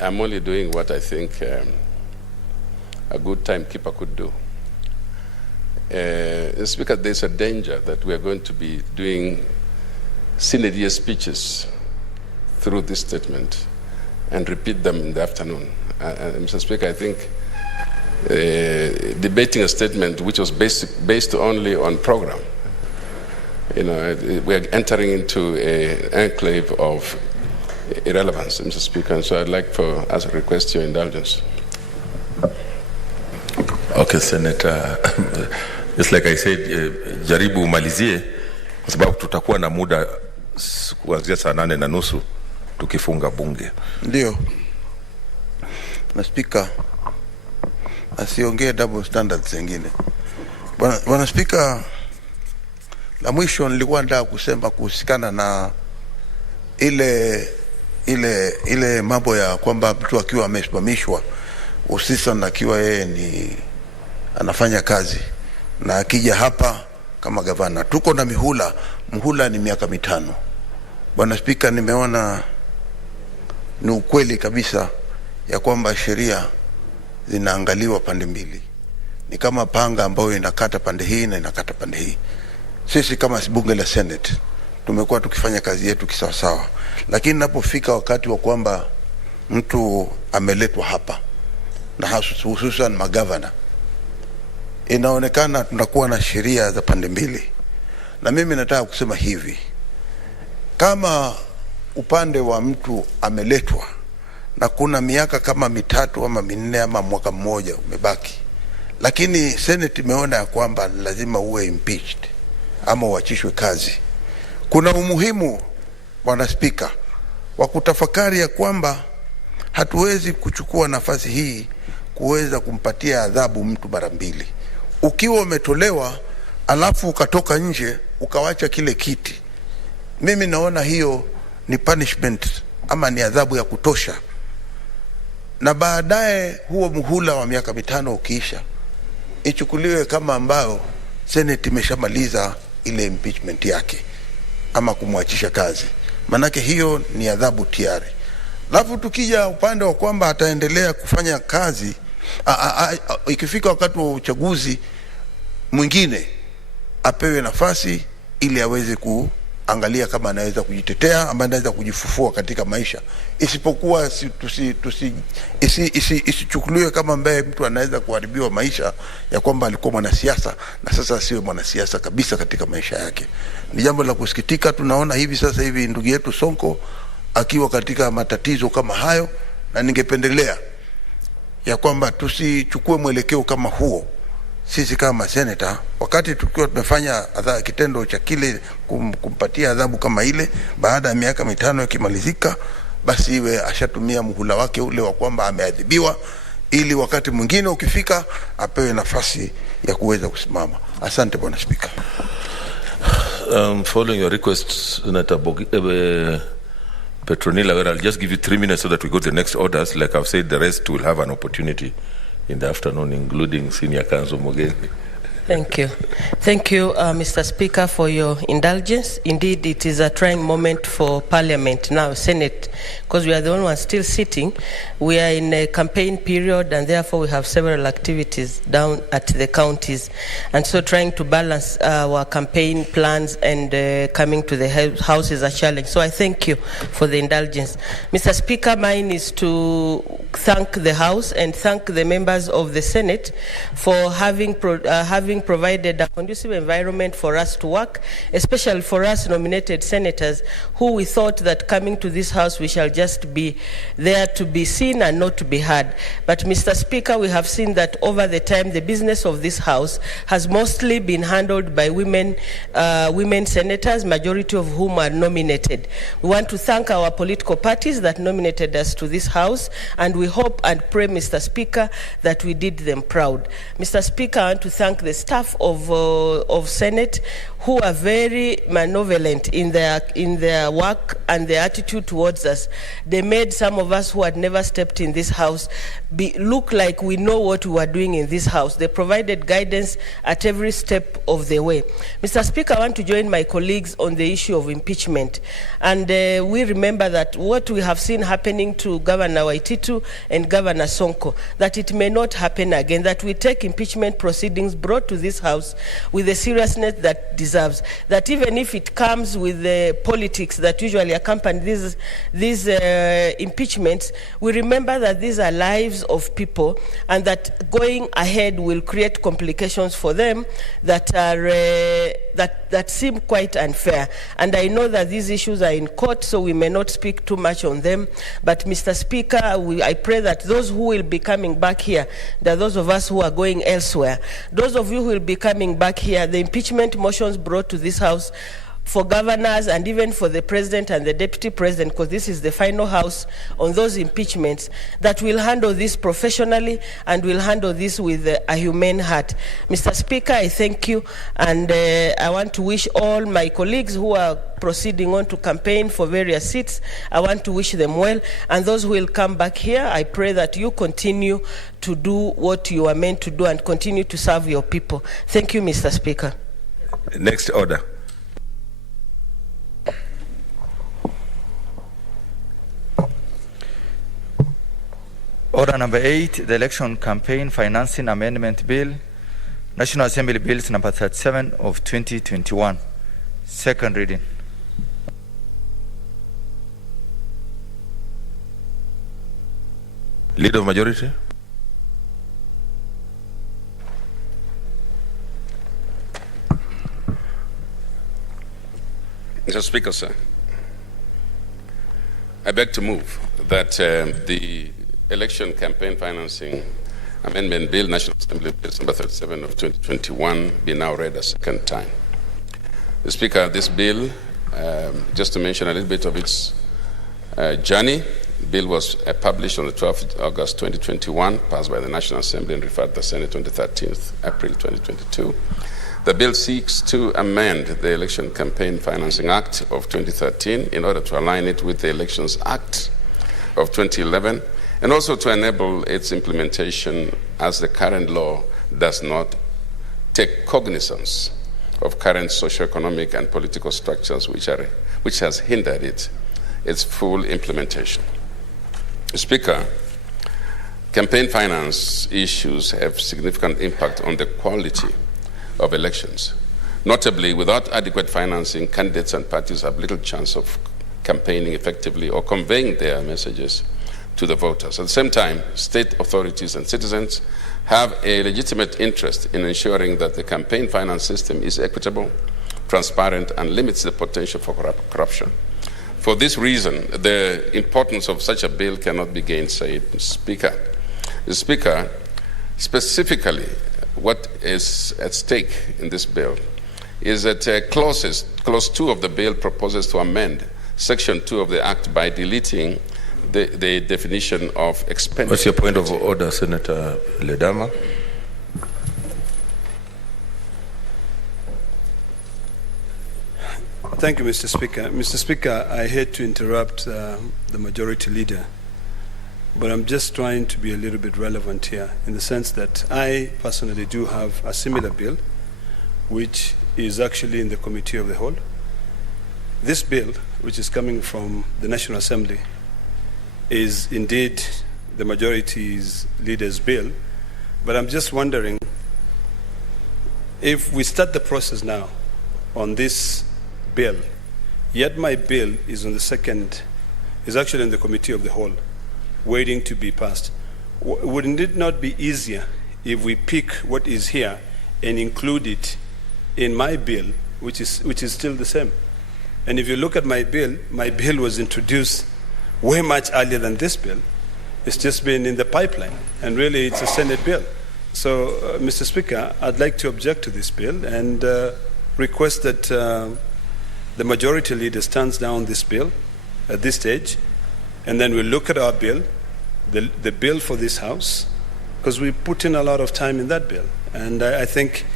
I'm only doing what I think a good timekeeper could do. Mr. Speaker, there's a danger that we are going to be doing sine speeches through this statement and repeat them in the afternoon. Mr. Speaker, I think debating a statement which was based only on program, we are entering into an enclave of irrelevance, Mr. Speaker, and so I'd like to request your indulgence. Okay, Senator. Just like I said, jaribu umalizie kwa sababu tutakuwa na muda kuanzia saa 8:30 tukifunga bunge. Ndio. Na Speaker asiongee double standards zingine. Bwana Speaker, la mwisho nilikuwa nataka kusema kuhusikana na ile mambo ya kwamba mtu akiwa amesimamishwa, hususan akiwa yeye ni anafanya kazi na akija hapa kama gavana, tuko na muhula ni miaka 5. Bwana Speaker, nimeona ni ukweli kabisa ya kwamba sheria zinaangaliwa pande mbili. Ni kama panga ambayo inakata pande hii na inakata pande hii. Sisi kama bunge la Senate tumekuwa tukifanya kazi yetu kisawasawa, lakini napofika wakati wa kwamba mtu ameletwa hapa na hususan magavana, inaonekana tunakuwa na sheria za pande mbili. Na mimi nataka kusema hivi, kama upande wa mtu ameletwa na kuna miaka kama 3 ama 4 ama mwaka mmoja umebaki, lakini Senate imeona ya kwamba lazima uwe impeached ama uachishwe kazi, kuna umuhimu, Bwana Speaker, wa kutafakari ya kwamba hatuwezi kuchukua nafasi hii kuweza kumpatia adhabu mtu mara mbili. Ukiwa umetolewa alafu ukatoka nje ukawacha kile kiti, mimi naona hiyo ni punishment ama ni adhabu ya kutosha. Na baadaye huo muhula wa miaka 5 ukiisha, ichukuliwe kama ambao Senate imeshamaliza ile impeachment yake ama kumwachisha kazi, manake hiyo ni adhabu tayari. Alafu tukija upande wa kwamba ataendelea kufanya kazi ikifika wakati wa uchaguzi mwingine apewe nafasi ili aweze angalia kama anaweza kujitetea ama anaweza kujifufua katika maisha, isipokuwa isichukuliwe kama ambaye mtu anaweza kuharibiwa maisha ya kwamba alikuwa mwanasiasa na sasa asiwe mwanasiasa kabisa katika maisha yake. Ni jambo la kusikitika. Tunaona hivi sasa hivi ndugu yetu Sonko akiwa katika matatizo kama hayo, na ningependelea ya kwamba tusichukue mwelekeo kama huo sisi kama seneta, wakati tukiwa tumefanya kitendo cha kile kumpatia adhabu kama ile, baada ya miaka 5 ikimalizika, basi iwe ashatumia muhula wake ule wa kwamba ameadhibiwa, ili wakati mwingine ukifika apewe nafasi ya kuweza kusimama. Asante Bwana Speaker. Following your request, Senator Petronila, where I'll just give you 3 minutes so that we go to the next orders. Like I've said, the rest will have an opportunity in the afternoon, including Senior Counsel Mogeni. Thank you. Thank you, Mr. Speaker, for your indulgence. Indeed, it is a trying moment for Parliament, now Senate, because we are the only ones still sitting. We are in a campaign period, and therefore we have several activities down at the counties. And so trying to balance our campaign plans and coming to the House is a challenge. So I thank you for the indulgence. Mr. Speaker, mine is to thank the House and thank the members of the Senate for having provided a conducive environment for us to work, especially for us nominated senators who we thought that coming to this House we shall just be there to be seen and not to be heard. But Mr. Speaker, we have seen that over the time the business of this House has mostly been handled by women senators, majority of whom are nominated. We want to thank our political parties that nominated us to this House, and we hope and pray, Mr. Speaker, that we did them proud. Mr. Speaker, I want to thank the staff of Senate who are very malevolent in their work and their attitude towards us. They made some of us who had never stepped in this House look like we know what we were doing in this House. They provided guidance at every step of the way. Mr. Speaker, I want to join my colleagues on the issue of impeachment. And we remember that what we have seen happening to Governor Waititu and Governor Sonko, that it may not happen again, that we take impeachment proceedings brought to this House with the seriousness that deserves, that even if it comes with the politics that usually accompany these impeachments, we remember that these are lives of people, and that going ahead will create complications for them that are that seem quite unfair. And I know that these issues are in court, so we may not speak too much on them. But Mr. Speaker, I pray that those who will be coming back here, that those of us who are going elsewhere, those of you who will be coming back here, the impeachment motions brought to this House for governors and even for the president and the deputy president, because this is the final House on those impeachments, that will handle this professionally and will handle this with a humane heart. Mr. Speaker, I thank you, and I want to wish all my colleagues who are proceeding on to campaign for various seats, I want to wish them well, and those who will come back here, I pray that you continue to do what you are meant to do and continue to serve your people. Thank you, Mr. Speaker. Next order. Order number 8, the Election Campaign Financing Amendment Bill, National Assembly Bills number 37 of 2021. Second reading. Leader of Majority. Mr. Speaker, sir, I beg to move that the Election Campaign Financing Amendment Bill, National Assembly Bill number 37 of 2021, be now read a second time. The Speaker, this bill, just to mention a little bit of its journey, the bill was published on the 12th of August 2021, passed by the National Assembly and referred to the Senate on the 13th April 2022. The bill seeks to amend the Election Campaign Financing Act of 2013 in order to align it with the Elections Act of 2011, and also to enable its implementation, as the current law does not take cognizance of current socio-economic and political structures which has hindered its full implementation. Speaker, campaign finance issues have significant impact on the quality of elections, Notably, without adequate financing, candidates and parties have little chance of campaigning effectively or conveying their messages to the voters. At the same time, state authorities and citizens have a legitimate interest in ensuring that the campaign finance system is equitable, transparent, and limits the potential for corruption. For this reason, the importance of such a bill cannot be gainsaid. Speaker, specifically, what is at stake in this bill is that clause 2 of the bill proposes to amend Section 2 of the Act by deleting the definition of expenditure. What's your point of order, Senator Ledama? Thank you, Mr. Speaker. Mr. Speaker, I hate to interrupt the majority leader, but I'm just trying to be a little bit relevant here in the sense that I personally do have a similar bill, which is actually in the Committee of the Whole. This bill, which is coming from the National Assembly, is indeed the majority's leader's bill, but I'm just wondering if we start the process now on this bill, yet my bill is on the second, is actually in the Committee of the Whole, waiting to be passed. Wouldn't it not be easier if we pick what is here and include it in my bill, which is still the same? And if you look at my bill was introduced way much earlier than this bill. It's just been in the pipeline, and really it's a Senate bill. So, Mr. Speaker, I'd like to object to this bill and request that the majority leader stands down this bill at this stage, and then we'll look at our bill, the bill for this House, because we put in a lot of time in that bill. And I think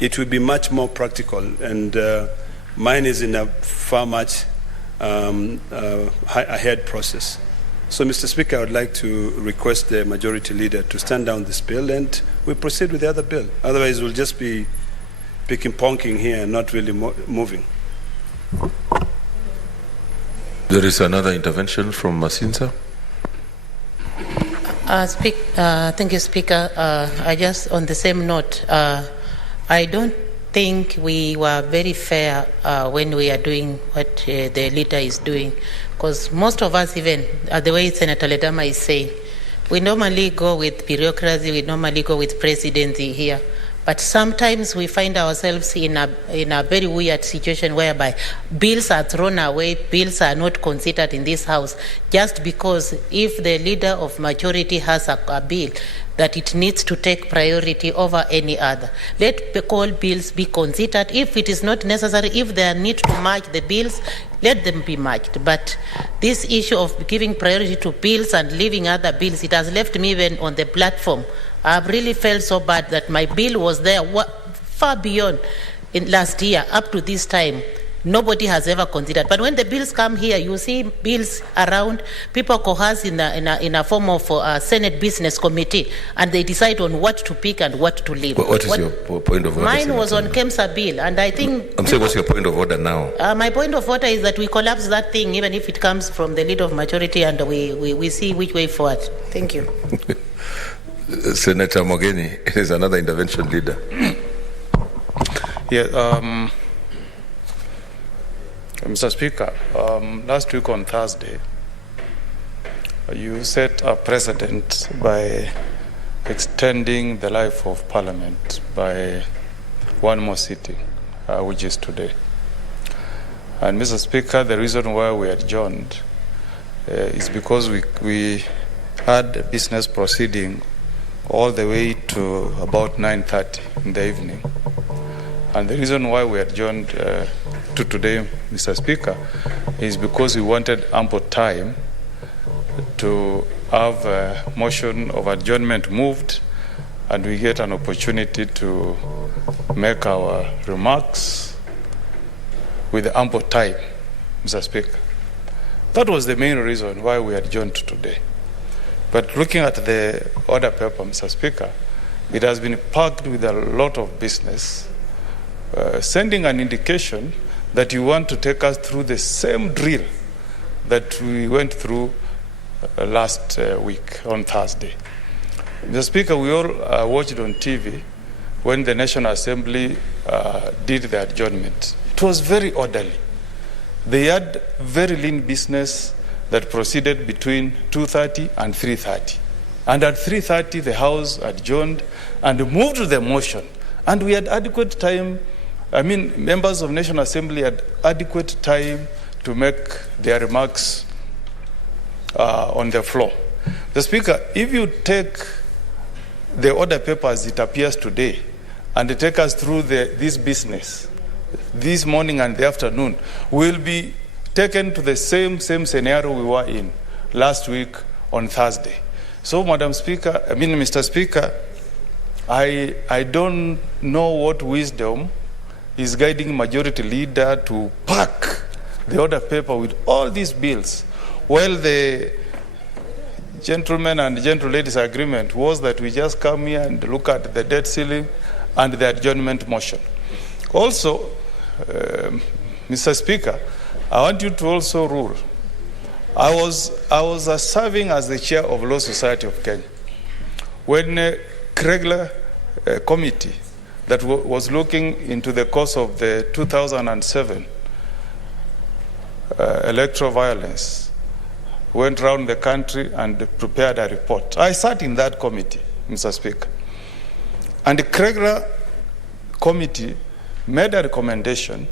it would be much more practical, and mine is in a far much ahead process. So, Mr. Speaker, I would like to request the majority leader to stand down this bill and we proceed with the other bill. Otherwise, we'll just be picking-ponking here and not really moving. There is another intervention from Masinza. Thank you, Speaker. I just, on the same note, I don't think we were very fair when we are doing what the leader is doing, because most of us, even the way Senator Ledama is saying, we normally go with bureaucracy, we normally go with presidency here. But sometimes we find ourselves in a very weird situation whereby bills are thrown away, bills are not considered in this House, just because if the leader of majority has a bill, that it needs to take priority over any other. Let all bills be considered. If it is not necessary, if there need to merge the bills, let them be merged. But this issue of giving priority to bills and leaving other bills, it has left me even on the platform. I've really felt so bad that my bill was there far beyond in last year up to this time. Nobody has ever considered. But when the bills come here, you see bills around, people coerce in a form of Senate Business Committee, and they decide on what to pick and what to leave. What is your point of order? Mine was on KEMSA bill, and I think... I'm saying, what's your point of order now? My point of order is that we collapse that thing, even if it comes from the leader of majority, and we see which way forward. Thank you. Senator Mogeni is another intervention leader. Yeah, Mr. Speaker, last week on Thursday, you set a precedent by extending the life of Parliament by one more sitting, which is today. And Mr. Speaker, the reason why we adjourned is because we had a business proceeding all the way to about 9:30 in the evening. And the reason why we adjourned to today, Mr. Speaker, is because we wanted ample time to have a motion of adjournment moved and we get an opportunity to make our remarks with ample time, Mr. Speaker. That was the main reason why we adjourned today. But looking at the order paper, Mr. Speaker, it has been packed with a lot of business, sending an indication that you want to take us through the same drill that we went through last week on Thursday. Mr. Speaker, we all watched on TV when the National Assembly did the adjournment. It was very orderly. They had very lean business that proceeded between 2:30 and 3:30. And at 3:30, the House adjourned and moved to the motion. And we had adequate time, members of National Assembly had adequate time to make their remarks on the floor. The Speaker, if you take the order paper as it appears today and take us through this business, this morning and the afternoon, we'll be taken to the same scenario we were in last week on Thursday. So, Mr. Speaker, I don't know what wisdom is guiding majority leader to pack the order paper with all these bills, while the gentlemen and gentle ladies agreement was that we just come here and look at the debt ceiling and the adjournment motion. Also, Mr. Speaker, I want you to also rule. I was serving as the chair of Law Society of Kenya when a regular committee that was looking into the cause of the 2007 electoral violence went around the country and prepared a report. I sat in that committee, Mr. Speaker. And the regular committee made a recommendation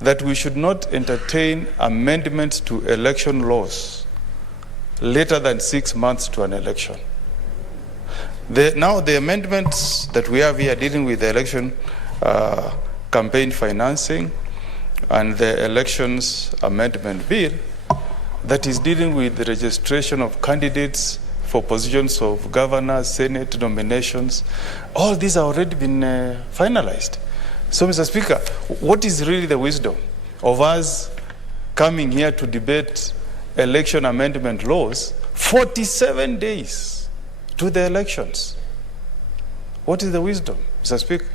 that we should not entertain amendments to election laws later than 6 months to an election. Now the amendments that we have here dealing with the election campaign financing and the elections amendment bill that is dealing with the registration of candidates for positions of governor, senate nominations, all these have already been finalized. So, Mr. Speaker, what is really the wisdom of us coming here to debate election amendment laws 47 days to the elections? What is the wisdom, Mr. Speaker?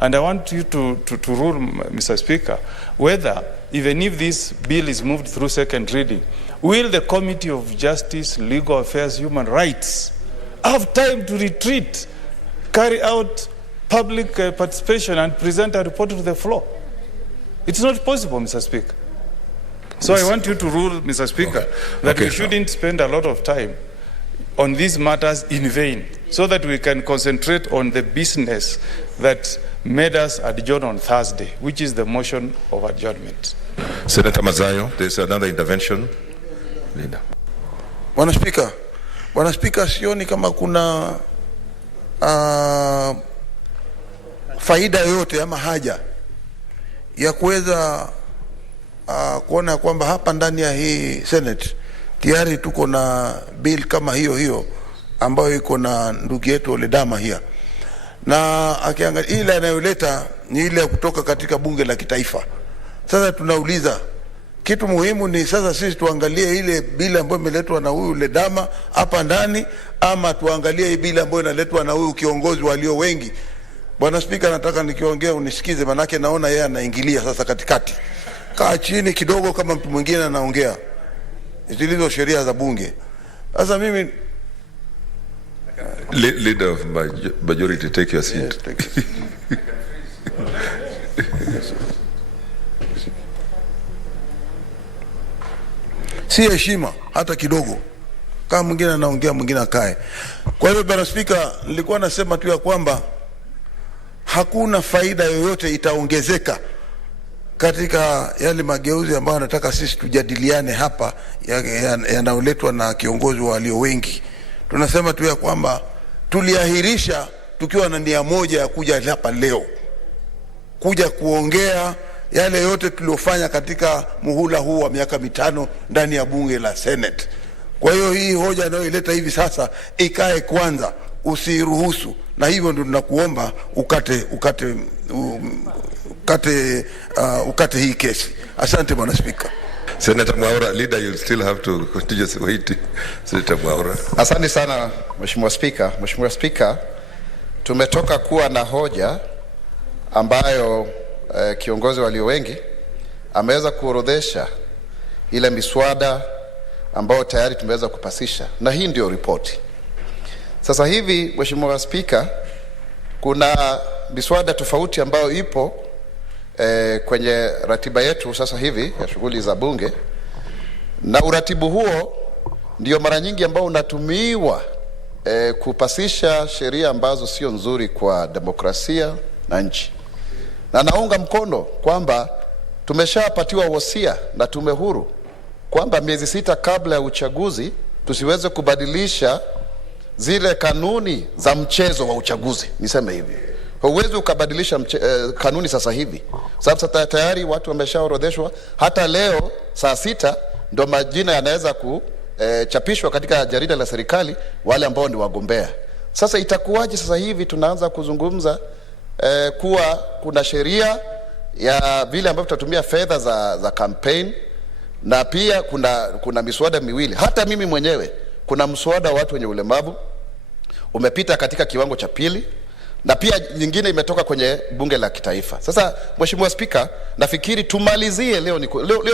And I want you to rule, Mr. Speaker, whether, even if this bill is moved through second reading, will the Committee of Justice, Legal Affairs, Human Rights have time to retreat, carry out public participation and present a report to the floor? It's not possible, Mr. Speaker. So I want you to rule, Mr. Speaker, that we shouldn't spend a lot of time on these matters in vain, so that we can concentrate on the business that made us adjourn on Thursday, which is the motion of adjournment. Senator Mazayo, there's another intervention. Leader. Bwana Speaker, sioni kama kuna faida yoyote ama haja ya kuweza kuona kwamba hapa ndani ya hii Senate tayari tuko na bill kama hiyo ambayo iko na ndugu yetu Oledama hia, na akiangalia ile anayoleta ni ile kutoka katika bunge la kitaifa. Sasa tunauliza kitu muhimu ni sasa sisi tuangalie ile bill ambayo imeletwa na huyu Oledama hapa ndani, ama tuangalie ile bill ambayo inaletwa na huyu kiongozi walio wengi. Bwana Speaker, nataka nikiongea unisikize, manake naona yeye anaingilia sasa katikati. Kaa chini kidogo kama mtu mwingine anaongea. Zilizo sheria za bunge. Sasa mimi Leader of majority, take your seat. Yes, take it. Si heshima hata kidogo. Kama mwingine anaongea mwingine akae. Kwa hivyo Bwana Speaker, nilikuwa nasema tu ya kwamba hakuna faida yoyote itaongezeka katika yale mageuzi ambayo nataka sisi tujadiliane hapa yanayoletwa na kiongozi walio wengi. Tunasema tu ya kwamba tuliahirisha tukiwa na nia moja ya kuja hapa leo, kuja kuongea yale yote tuliofanya katika muhula huu wa miaka 5 ndani ya bunge la Senate. Kwa hiyo hii hoja anayoileta hivi sasa ikae kwanza, usiruhusu, na hivyo ndio tunakuomba ukate hii kesi. Asante Bwana Speaker. Senator Mwaura, Leader, you still have to continue waiting. Senator Mwaura. Asante sana Mheshimiwa Speaker. Mheshimiwa Speaker, tumetoka kuwa na hoja ambayo kiongozi walio wengi ameweza kuorodhesha ile miswada ambayo tayari tumeweza kupasisha, na hii ndio ripoti. Sasa hivi Mheshimiwa Speaker, kuna miswada tofauti ambayo ipo kwenye ratiba yetu sasa hivi ya shughuli za bunge, na uratibu huo ndio mara nyingi ambao unatumiwa kupasisha sheria ambazo sio nzuri kwa demokrasia na nchi. Na naunga mkono kwamba tumeshapatiwa wosia na tume huru kwamba miezi 6 kabla ya uchaguzi tusiweze kubadilisha zile kanuni za mchezo wa uchaguzi, niseme hivi. Huwezi ukabadilisha kanuni sasa hivi, sababu tayari watu wameshaorodheshwa. Hata leo saa 6 ndo majina yanaweza kuchapishwa katika jarida la serikali wale ambao ni wagombea. Sasa itakuwaje sasa hivi tunaanza kuzungumza kuwa kuna sheria ya vile ambavyo tutatumia fedha za campaign, na pia kuna miswada miwili. Hata mimi mwenyewe kuna mswada wa watu wenye ulemavu umepita katika kiwango cha pili, na pia nyingine imetoka kwenye bunge la kitaifa. Sasa Mheshimiwa Spika, nafikiri tumalizie leo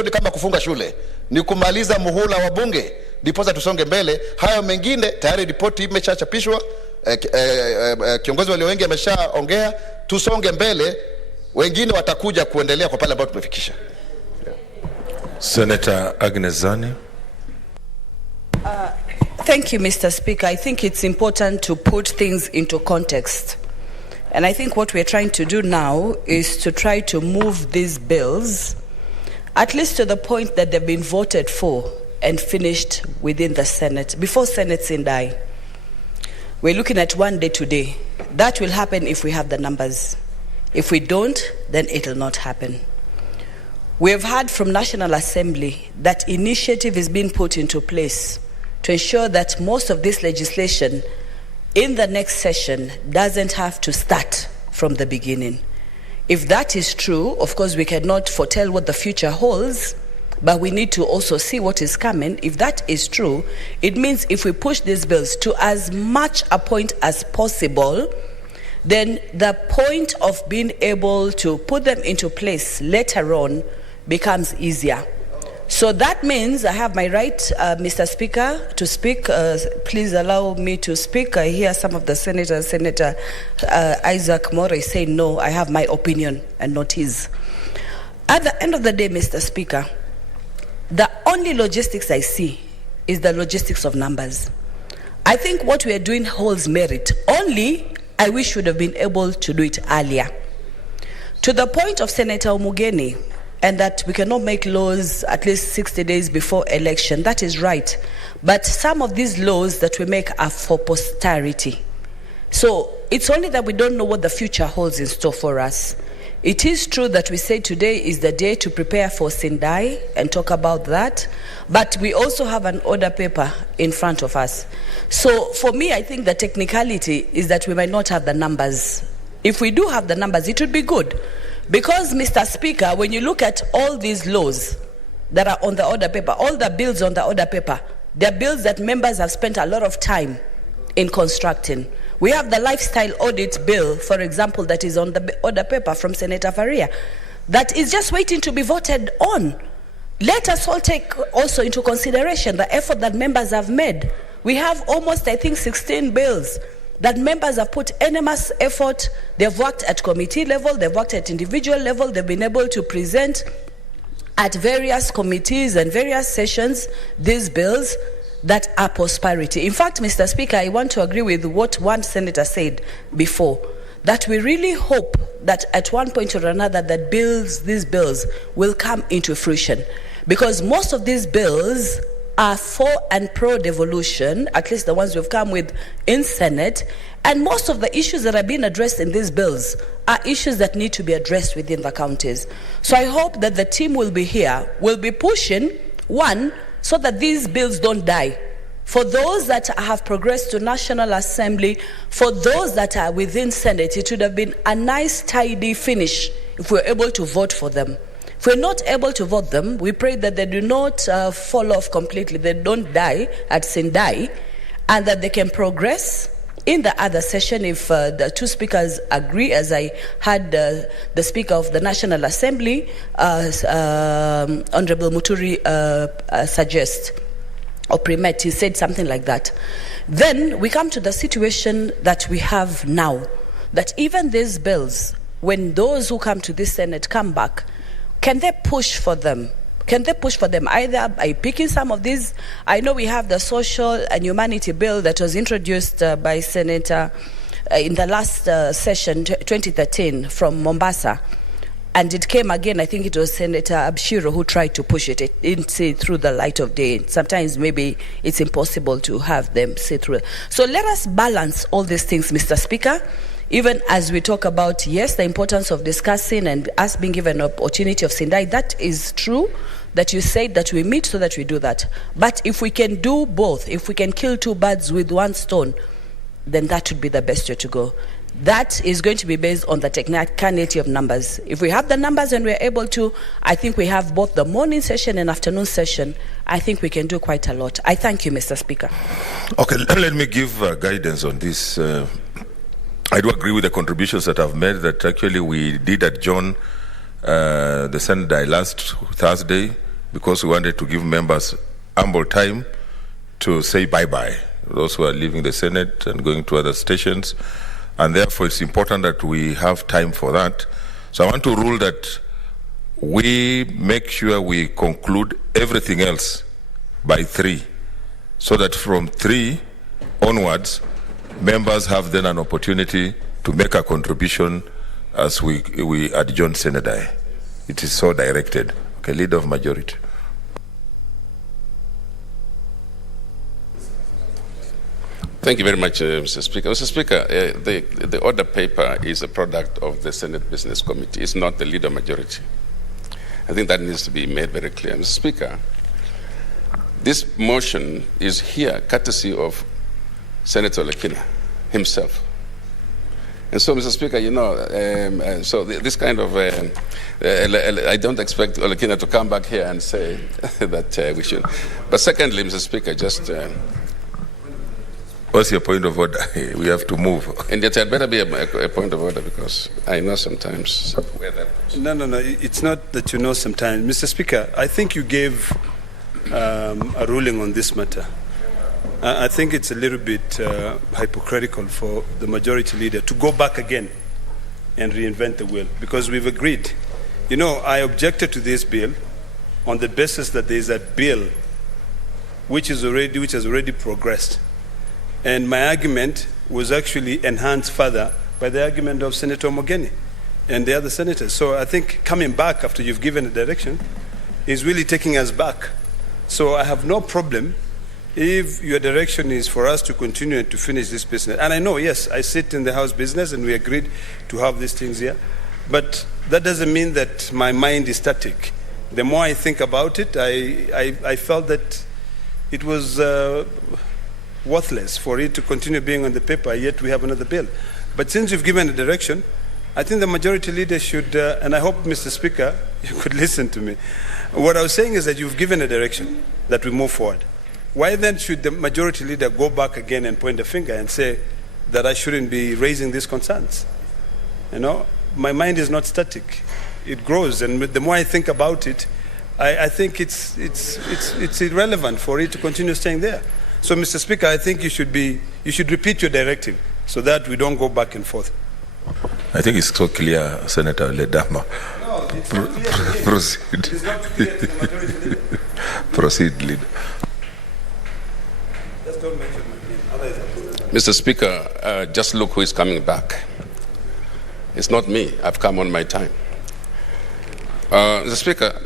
ni kama kufunga shule, ni kumaliza muhula wa bunge ndipo tusonge mbele. Hayo mengine tayari ripoti imeshachapishwa, kiongozi walio wengi ameshaongea, tusonge mbele, wengine watakuja kuendelea kwa pale ambapo tumefikisha. Senator Agnes Zani. Thank you, Mr. Speaker. I think it's important to put things into context. And I think what we're trying to do now is to try to move these bills at least to the point that they've been voted for and finished within the Senate, before Senate Sindai. We're looking at 1 day today. That will happen if we have the numbers. If we don't, then it will not happen. We have heard from National Assembly that initiative is being put into place to ensure that most of this legislation in the next session doesn't have to start from the beginning. If that is true, of course we cannot foretell what the future holds, but we need to also see what is coming. If that is true, it means if we push these bills to as much a point as possible, then the point of being able to put them into place later on becomes easier. So that means I have my right, Mr. Speaker, to speak. Please allow me to speak. I hear some of the senators, Senator Isaac More, saying, no, I have my opinion and not his. At the end of the day, Mr. Speaker, the only logistics I see is the logistics of numbers. I think what we are doing holds merit. Only, I wish we would have been able to do it earlier. To the point of Senator Omugeni, and that we cannot make laws at least 60 days before election. That is right. But some of these laws that we make are for posterity. So it's only that we don't know what the future holds in store for us. It is true that we say today is the day to prepare for Sindai and talk about that, but we also have an order paper in front of us. So for me, I think the technicality is that we might not have the numbers. If we do have the numbers, it would be good. Because, Mr. Speaker, when you look at all these laws that are on the order paper, all the bills on the order paper, they're bills that members have spent a lot of time in constructing. We have the lifestyle audit bill, for example, that is on the order paper from Senator Faria, that is just waiting to be voted on. Let us all take also into consideration the effort that members have made. We have almost, I think, 16 bills that members have put enormous effort. They've worked at committee level, they've worked at individual level, they've been able to present at various committees and various sessions these bills that are prosperity. In fact, Mr. Speaker, I want to agree with what one senator said before, that we really hope that at one point or another that these bills will come into fruition. Because most of these bills are for and pro devolution, at least the ones we've come with in Senate, and most of the issues that are being addressed in these bills are issues that need to be addressed within the counties. So I hope that the team will be here, will be pushing, one, so that these bills don't die. For those that have progressed to National Assembly, for those that are within Senate, it would have been a nice, tidy finish if we were able to vote for them. If we're not able to vote them, we pray that they do not fall off completely, they don't die at Sindai, and that they can progress in the other session if the two speakers agree, as I had the Speaker of the National Assembly, Honorable Muturi, suggest, or Primet, he said something like that. Then we come to the situation that we have now, that even these bills, when those who come to this Senate come back, can they push for them? Can they push for them either by picking some of these? I know we have the social and humanity bill that was introduced by Senator in the last session, 2013, from Mombasa. And it came again, I think it was Senator Abshiro who tried to push it. It didn't see through the light of day. Sometimes maybe it's impossible to have them see through it. So let us balance all these things, Mr. Speaker, even as we talk about, yes, the importance of discussing and us being given an opportunity of Sindai. That is true, that you said that we meet so that we do that. But if we can do both, if we can kill two birds with one stone, then that would be the best way to go. That is going to be based on the technicality of numbers. If we have the numbers and we're able to, I think we have both the morning session and afternoon session. I think we can do quite a lot. I thank you, Mr. Speaker. Okay, let me give guidance on this. I do agree with the contributions that I've made, that actually we did adjourn the Senate last Thursday because we wanted to give members ample time to say bye-bye, those who are leaving the Senate and going to other stations. And therefore, it's important that we have time for that. So I want to rule that we make sure we conclude everything else by 3, so that from 3 onwards, members have then an opportunity to make a contribution as we adjourn Senate. It is so directed. Okay, Leader of Majority. Thank you very much, Mr. Speaker. Mr. Speaker, the order paper is a product of the Senate Business Committee. It's not the leader majority. I think that needs to be made very clear. Mr. Speaker, this motion is here courtesy of Senator Olekina himself. And so, Mr. Speaker, you know, this kind of, I don't expect Olekina to come back here and say that we should. But secondly, Mr. Speaker, just... What's your point of order? We have to move. And yet, it better be a point of order, because I know sometimes where that goes. No. It's not that you know sometimes. Mr. Speaker, I think you gave a ruling on this matter. I think it's a little bit hypocritical for the majority leader to go back again and reinvent the wheel, because we've agreed. You know, I objected to this bill on the basis that there is a bill which has already progressed. And my argument was actually enhanced further by the argument of Senator Mogeni and the other senators. So I think coming back after you've given a direction is really taking us back. So I have no problem if your direction is for us to continue and to finish this business. And I know, yes, I sit in the House business and we agreed to have these things here. But that doesn't mean that my mind is static. The more I think about it, I felt that it was... worthless for it to continue being on the paper, yet we have another bill. But since you've given a direction, I think the majority leader should, and I hope, Mr. Speaker, you could listen to me. What I was saying is that you've given a direction that we move forward. Why then should the majority leader go back again and point a finger and say that I shouldn't be raising these concerns? You know, my mind is not static. It grows, and the more I think about it, I think it's irrelevant for it to continue staying there. So, Mr. Speaker, I think you should repeat your directive so that we don't go back and forth. I think it's so clear, Senator Ledama. No, it's not clear to me. Proceed. It's not clear to the majority leader. Proceed, Leader. Just don't mention my name. Mr. Speaker, just look who is coming back. It's not me. I've come on my time. Mr. Speaker,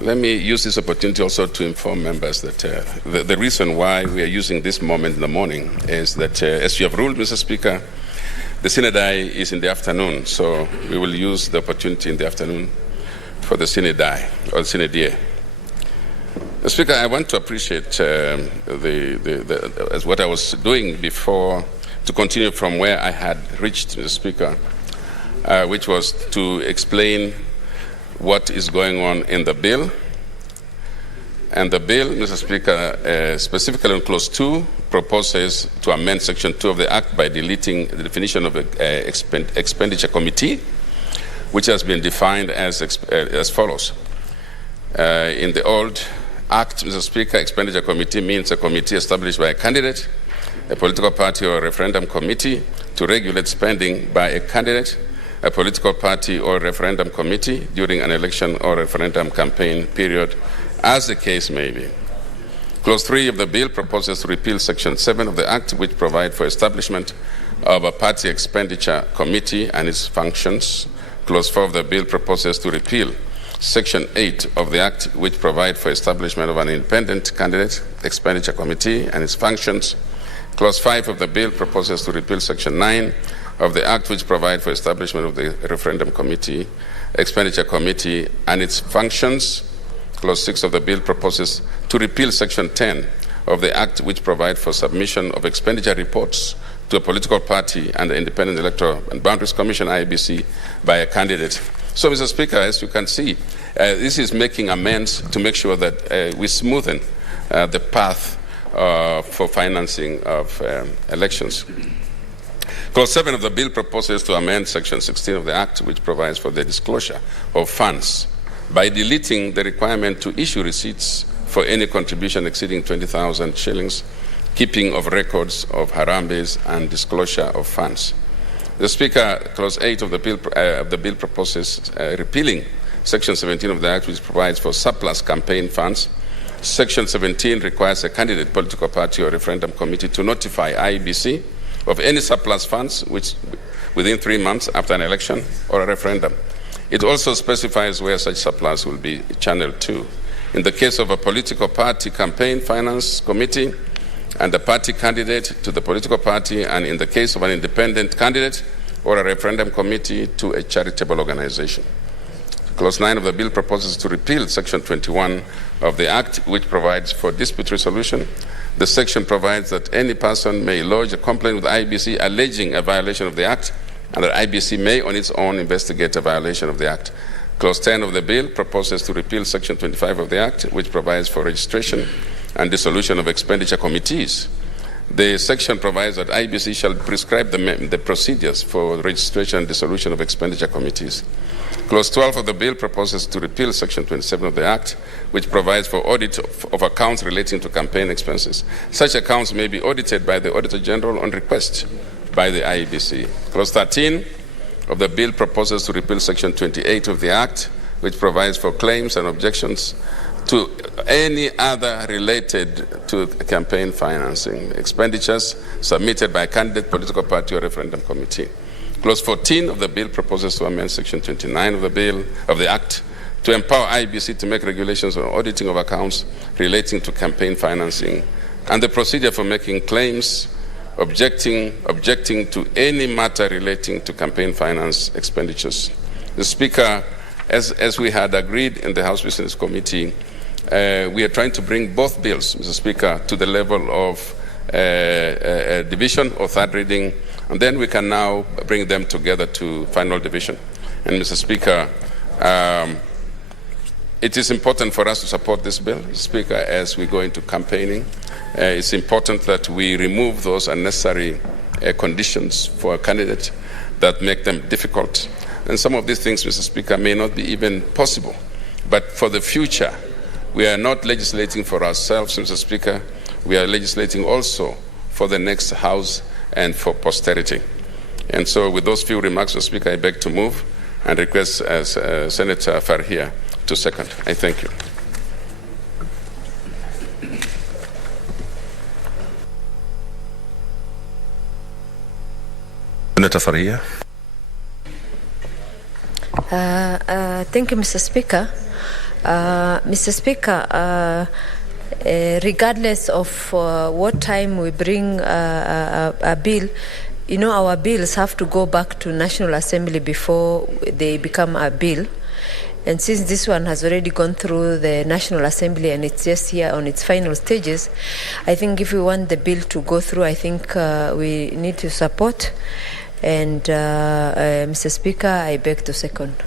let me use this opportunity also to inform members that the reason why we are using this moment in the morning is that, as you have ruled, Mr. Speaker, the Sinadai is in the afternoon, so we will use the opportunity in the afternoon for the Sinadai, or Sinadie. Mr. Speaker, I want to appreciate as what I was doing before, to continue from where I had reached, Mr. Speaker, which was to explain what is going on in the bill. And the bill, Mr. Speaker, specifically in Clause 2, proposes to amend Section 2 of the Act by deleting the definition of expenditure committee, which has been defined as follows. In the old Act, Mr. Speaker, expenditure committee means a committee established by a candidate a political party or a referendum committee to regulate spending by a candidate, a political party or referendum committee during an election or referendum campaign period, as the case may be. Clause 3 of the bill proposes to repeal Section 7 of the Act, which provides for establishment of a party expenditure committee and its functions. Clause 4 of the bill proposes to repeal Section 8 of the Act, which provides for establishment of an independent candidate expenditure committee and its functions. Clause 5 of the bill proposes to repeal Section 9 of the Act, which provides for establishment of the referendum committee, expenditure committee, and its functions. Clause 6 of the bill proposes to repeal Section 10 of the Act, which provides for submission of expenditure reports to a political party and the Independent Electoral and Boundaries Commission, IEBC, by a candidate. So, Mr. Speaker, as you can see, this is making amends to make sure that we smoothen the path for financing of elections. Clause 7 of the bill proposes to amend Section 16 of the Act, which provides for the disclosure of funds by deleting the requirement to issue receipts for any contribution exceeding 20,000 shillings, keeping of records of harambes, and disclosure of funds. The Speaker, Clause 8 of the bill proposes repealing Section 17 of the Act, which provides for surplus campaign funds. Section 17 requires a candidate, political party, or referendum committee to notify IEBC of any surplus funds which within 3 months after an election or a referendum. It also specifies where such surplus will be channeled to. In the case of a political party campaign finance committee and a party candidate, to the political party, and in the case of an independent candidate or a referendum committee, to a charitable organization. Clause 9 of the bill proposes to repeal Section 21 of the Act, which provides for dispute resolution. The section provides that any person may lodge a complaint with IEBC alleging a violation of the Act, and that IEBC may on its own investigate a violation of the Act. Clause 10 of the bill proposes to repeal Section 25 of the Act, which provides for registration and dissolution of expenditure committees. The section provides that IEBC shall prescribe the procedures for registration and dissolution of expenditure committees. Clause 12 of the bill proposes to repeal Section 27 of the Act, which provides for audit of accounts relating to campaign expenses. Such accounts may be audited by the Auditor General on request by the IEBC. Clause 13 of the bill proposes to repeal Section 28 of the Act, which provides for claims and objections to any other related to campaign financing expenditures submitted by a candidate, political party, or referendum committee. Clause 14 of the bill proposes to amend Section 29 of the Act to empower IEBC to make regulations on auditing of accounts relating to campaign financing and the procedure for making claims, objecting to any matter relating to campaign finance expenditures. The Speaker, as we had agreed in the House Business Committee, we are trying to bring both bills, Mr. Speaker, to the level of division or third reading, and then we can now bring them together to final division. And Mr. Speaker, it is important for us to support this bill, Mr. Speaker, as we go into campaigning. It's important that we remove those unnecessary conditions for a candidate that make them difficult. And some of these things, Mr. Speaker, may not be even possible. But for the future, we are not legislating for ourselves, Mr. Speaker. We are legislating also for the next House and for posterity. And so with those few remarks, Mr. Speaker, I beg to move and request Senator Farhia to second. I thank you. Senator Farhia. Thank you, Mr. Speaker. Mr. Speaker, regardless of what time we bring a bill, you know, our bills have to go back to National Assembly before they become a bill. And since this one has already gone through the National Assembly and it's just here on its final stages, I think if we want the bill to go through, I think we need to support. And Mr. Speaker, I beg to second.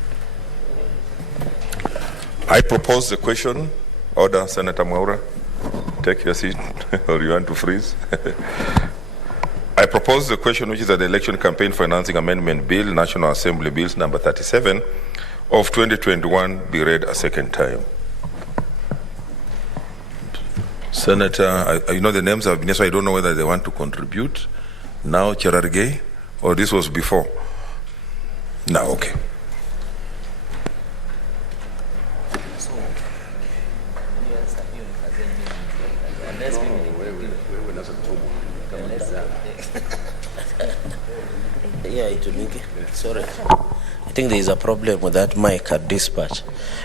I propose the question. Order, Senator Mwaura. Take your seat, or you want to freeze? I propose the question, which is that the Election Campaign Financing Amendment Bill, National Assembly Bills number 37 of 2021, be read a second time. Senator, you know the names have been, so I don't know whether they want to contribute now, Cherargei, or this was before. Now, okay. Sorry. I think there is a problem with that mic at dispatch.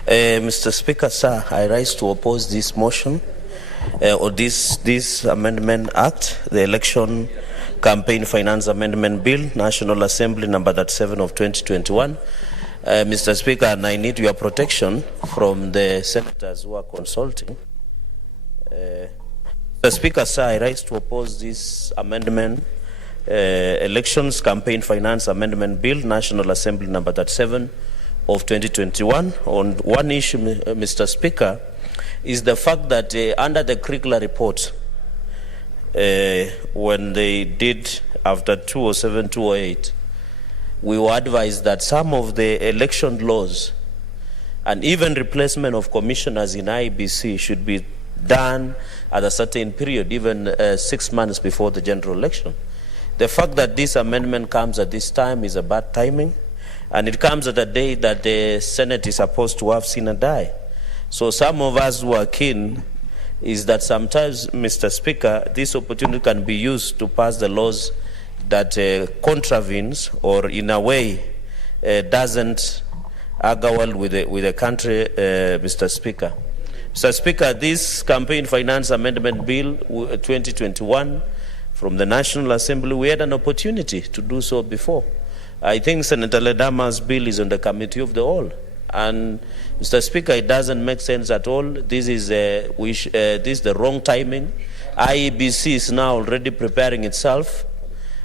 Mr. Speaker, sir, I rise to oppose this motion or this amendment act, the Election Campaign Finance Amendment Bill, National Assembly number 37 of 2021. Mr. Speaker, and I need your protection from the senators who are consulting. Mr. Speaker, sir, I rise to oppose this amendment, Elections Campaign Finance Amendment Bill, National Assembly number 37 of 2021. On one issue, Mr. Speaker, is the fact that under the Kriegler report, when they did after 2007, 2008, we were advised that some of the election laws and even replacement of commissioners in IEBC should be done at a certain period, even 6 months before the general election. The fact that this amendment comes at this time is a bad timing, and it comes at a day that the Senate is supposed to have seen a die. So some of us who are keen is that sometimes, Mr. Speaker, this opportunity can be used to pass the laws that contravenes or in a way doesn't go well with the country, Mr. Speaker. Mr. Speaker, this Campaign Finance Amendment Bill 2021 from the National Assembly, we had an opportunity to do so before. I think Senator Ledama's bill is on the Committee of the Whole. And Mr. Speaker, it doesn't make sense at all. This is the wrong timing. IEBC is now already preparing itself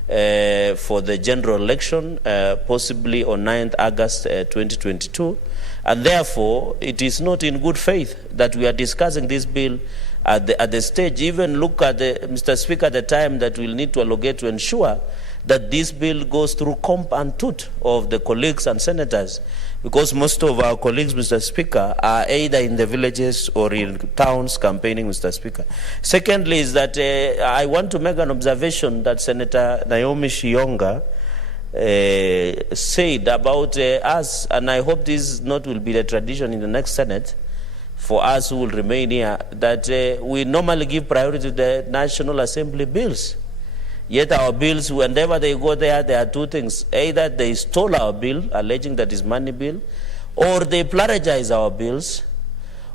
for the general election, possibly on 9th August 2022. And therefore, it is not in good faith that we are discussing this bill at the stage. Even look at, Mr. Speaker, the time that we'll need to allocate to ensure that this bill goes through comp and tooth of the colleagues and senators, because most of our colleagues, Mr. Speaker, are either in the villages or in towns campaigning, Mr. Speaker. Secondly is that I want to make an observation that Senator Naomi Shionga said about us, and I hope this not will be the tradition in the next Senate, for us who will remain here, that we normally give priority to the National Assembly bills. Yet our bills, whenever they go there are two things. Either they stole our bill, alleging that it's money bill, or they plagiarize our bills,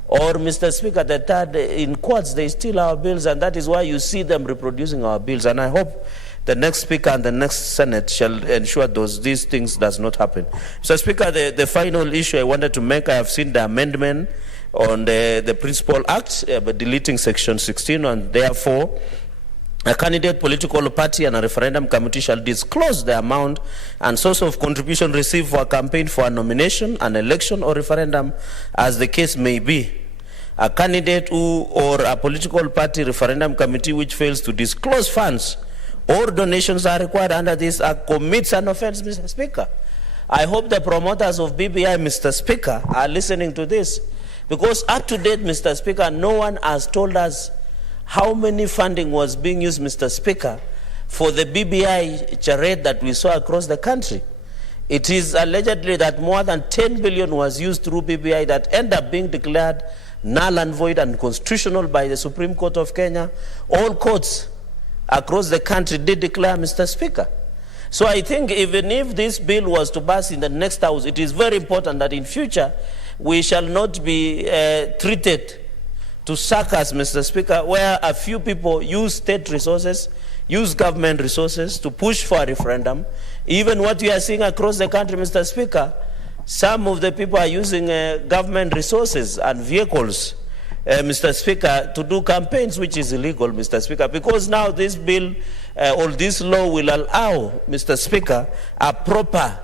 or, Mr. Speaker, the third, in courts, they steal our bills, and that is why you see them reproducing our bills. And I hope the next Speaker and the next Senate shall ensure these things does not happen. Mr. Speaker, the final issue I wanted to make, I have seen the amendment on the Principal Act, but deleting Section 16, and therefore, a candidate, political party, and a referendum committee shall disclose the amount and source of contribution received for a campaign for a nomination, an election, or referendum, as the case may be. A candidate or a political party referendum committee which fails to disclose funds or donations are required under this act commits an offense, Mr. Speaker. I hope the promoters of BBI, Mr. Speaker, are listening to this, because up to date, Mr. Speaker, no one has told us how many funding was being used, Mr. Speaker, for the BBI charade that we saw across the country. It is allegedly that more than 10 billion was used through BBI that ended up being declared null and void and unconstitutional by the Supreme Court of Kenya. All courts across the country did declare, Mr. Speaker. So I think even if this bill was to pass in the next house, it is very important that in future we shall not be treated to suckers, Mr. Speaker, where a few people use state resources, use government resources to push for a referendum. Even what we are seeing across the country, Mr. Speaker, some of the people are using government resources and vehicles, Mr. Speaker, to do campaigns, which is illegal, Mr. Speaker, because now this bill or this law will allow, Mr. Speaker, a proper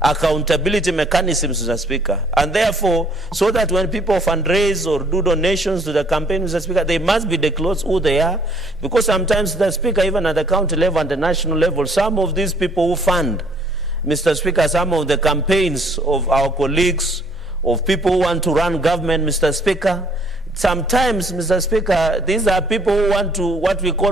accountability mechanism, Mr. Speaker. And therefore, so that when people fundraise or do donations to the campaign, Mr. Speaker, they must be disclosed who they are, because sometimes, Mr. Speaker, even at the county level and the national level, some of these people who fund, Mr. Speaker, some of the campaigns of our colleagues, of people who want to run government, Mr. Speaker, Sometimes, Mr. Speaker, these are people who want to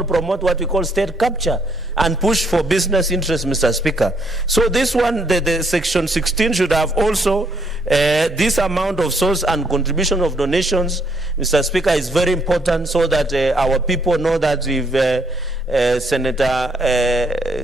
promote what we call state capture and push for business interests, Mr. Speaker. So this one, the section 16 should have also this amount of source and contribution of donations, Mr. Speaker, is very important so that our people know that if Senator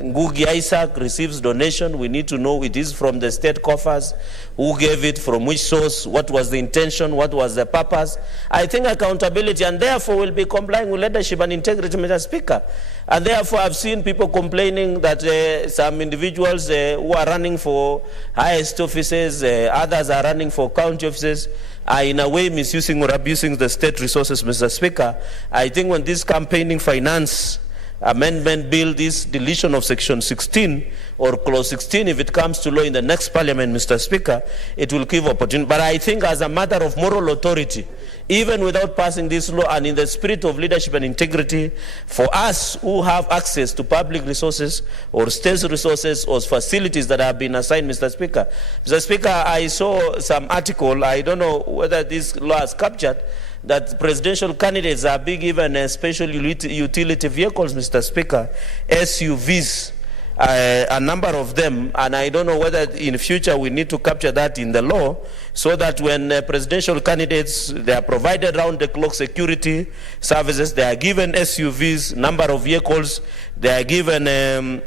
Ngugi Isaac receives donation, we need to know it is from the state coffers, who gave it, from which source, what was the intention, what was the purpose. I think accountability, and therefore will be complying with leadership and integrity, Mr. Speaker. And therefore I've seen people complaining that some individuals who are running for highest offices, others are running for county offices, are in a way misusing or abusing the state resources, Mr. Speaker. I think when this campaigning finance amendment bill, this deletion of section 16 or clause 16, if it comes to law in the next parliament, Mr. Speaker, it will give opportunity. But I think as a matter of moral authority, even without passing this law and in the spirit of leadership and integrity, for us who have access to public resources or state resources or facilities that have been assigned, Mr. Speaker. Mr. Speaker, I saw some article, I don't know whether this law has captured, that presidential candidates are being given special utility vehicles, Mr. Speaker, SUVs, a number of them, and I don't know whether in future we need to capture that in the law so that when presidential candidates, they are provided round-the-clock security services, they are given SUVs, number of vehicles, they are given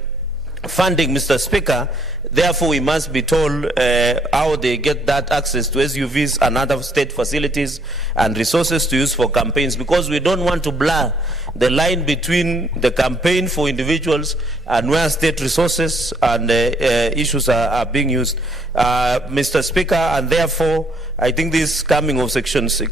funding, Mr. Speaker. Therefore, we must be told how they get that access to SUVs and other state facilities and resources to use for campaigns, because we don't want to blur the line between the campaign for individuals and where state resources and issues are being used, Mr. Speaker. And therefore, I think this coming of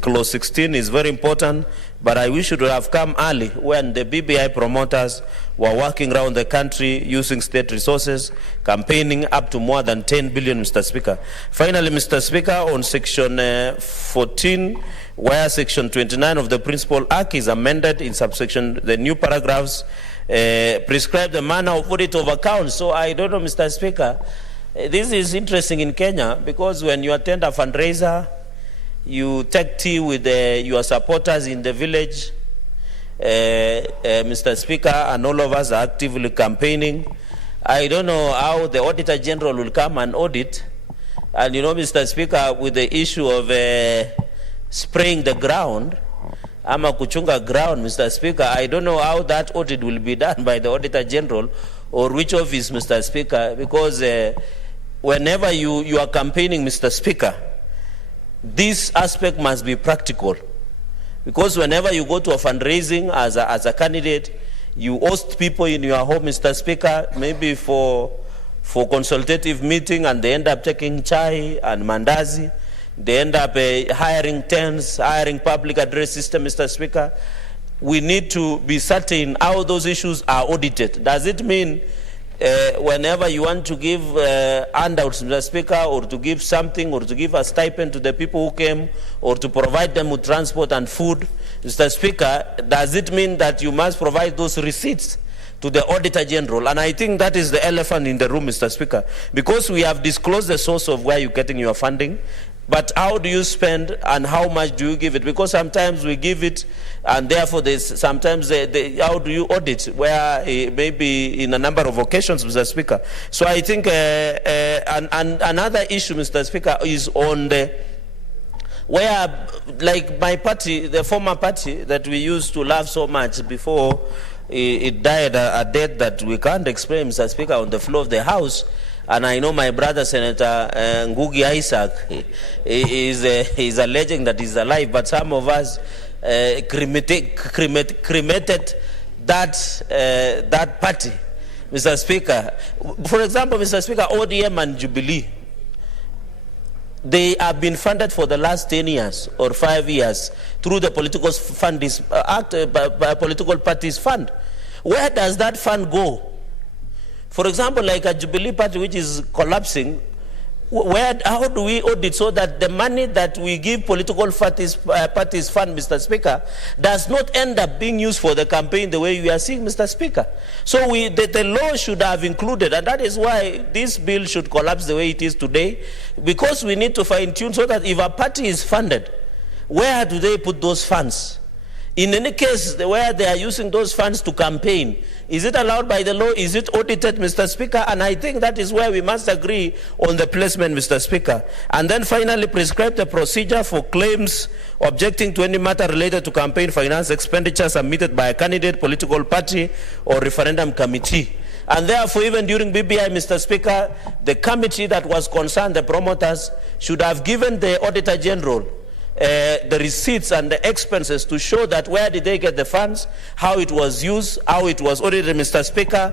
clause 16 is very important, but I wish it would have come early when the BBI promoters were working around the country using state resources, campaigning up to more than 10 billion, Mr. Speaker. Finally, Mr. Speaker, on section 14, where section 29 of the Principal Act is amended in subsection, the new paragraphs prescribe the manner of audit of accounts. So I don't know, Mr. Speaker, this is interesting in Kenya, because when you attend a fundraiser, you take tea with your supporters in the village, Mr. Speaker, and all of us are actively campaigning. I don't know how the Auditor General will come and audit. And you know, Mr. Speaker, with the issue of spraying the ground, ama kuchunga ground, Mr. Speaker, I don't know how that audit will be done by the Auditor General or which office, Mr. Speaker, because whenever you are campaigning, Mr. Speaker, this aspect must be practical. Because whenever you go to a fundraising as a candidate, you host people in your home, Mr. Speaker, maybe for consultative meeting, and they end up taking chai and mandazi. They end up hiring tents, hiring public address system, Mr. Speaker. We need to be certain how those issues are audited. Does it mean whenever you want to give handouts, Mr. Speaker, or to give something, or to give a stipend to the people who came, or to provide them with transport and food, Mr. Speaker, does it mean that you must provide those receipts to the Auditor General? And I think that is the elephant in the room, Mr. Speaker, because we have disclosed the source of where you're getting your funding. But how do you spend and how much do you give it? Because sometimes we give it, and therefore there's sometimes how do you audit, where maybe in a number of occasions, Mr. Speaker. So I think and another issue, Mr. Speaker, is on the where, like my party, the former party that we used to love so much before it died a death that we can't explain, Mr. Speaker, on the floor of the House. And I know my brother, Senator Ngugi Isaac, is alleging that he's alive, but some of us cremated that party, Mr. Speaker. For example, Mr. Speaker, ODM and Jubilee, they have been funded for the last 10 years or 5 years through the political political parties fund. Where does that fund go? For example, like a Jubilee party which is collapsing, how do we audit so that the money that we give political parties fund, Mr. Speaker, does not end up being used for the campaign the way we are seeing, Mr. Speaker? So the law should have included, and that is why this bill should collapse the way it is today, because we need to fine-tune so that if a party is funded, where do they put those funds? In any case, where they are using those funds to campaign, is it allowed by the law? Is it audited, Mr. Speaker? And I think that is where we must agree on the placement, Mr. Speaker. And then finally, prescribe the procedure for claims objecting to any matter related to campaign finance expenditure submitted by a candidate, political party, or referendum committee. And therefore, even during BBI, Mr. Speaker, the committee that was concerned, the promoters, should have given the Auditor General the receipts and the expenses to show that where did they get the funds, how it was used, how it was audited, Mr. Speaker,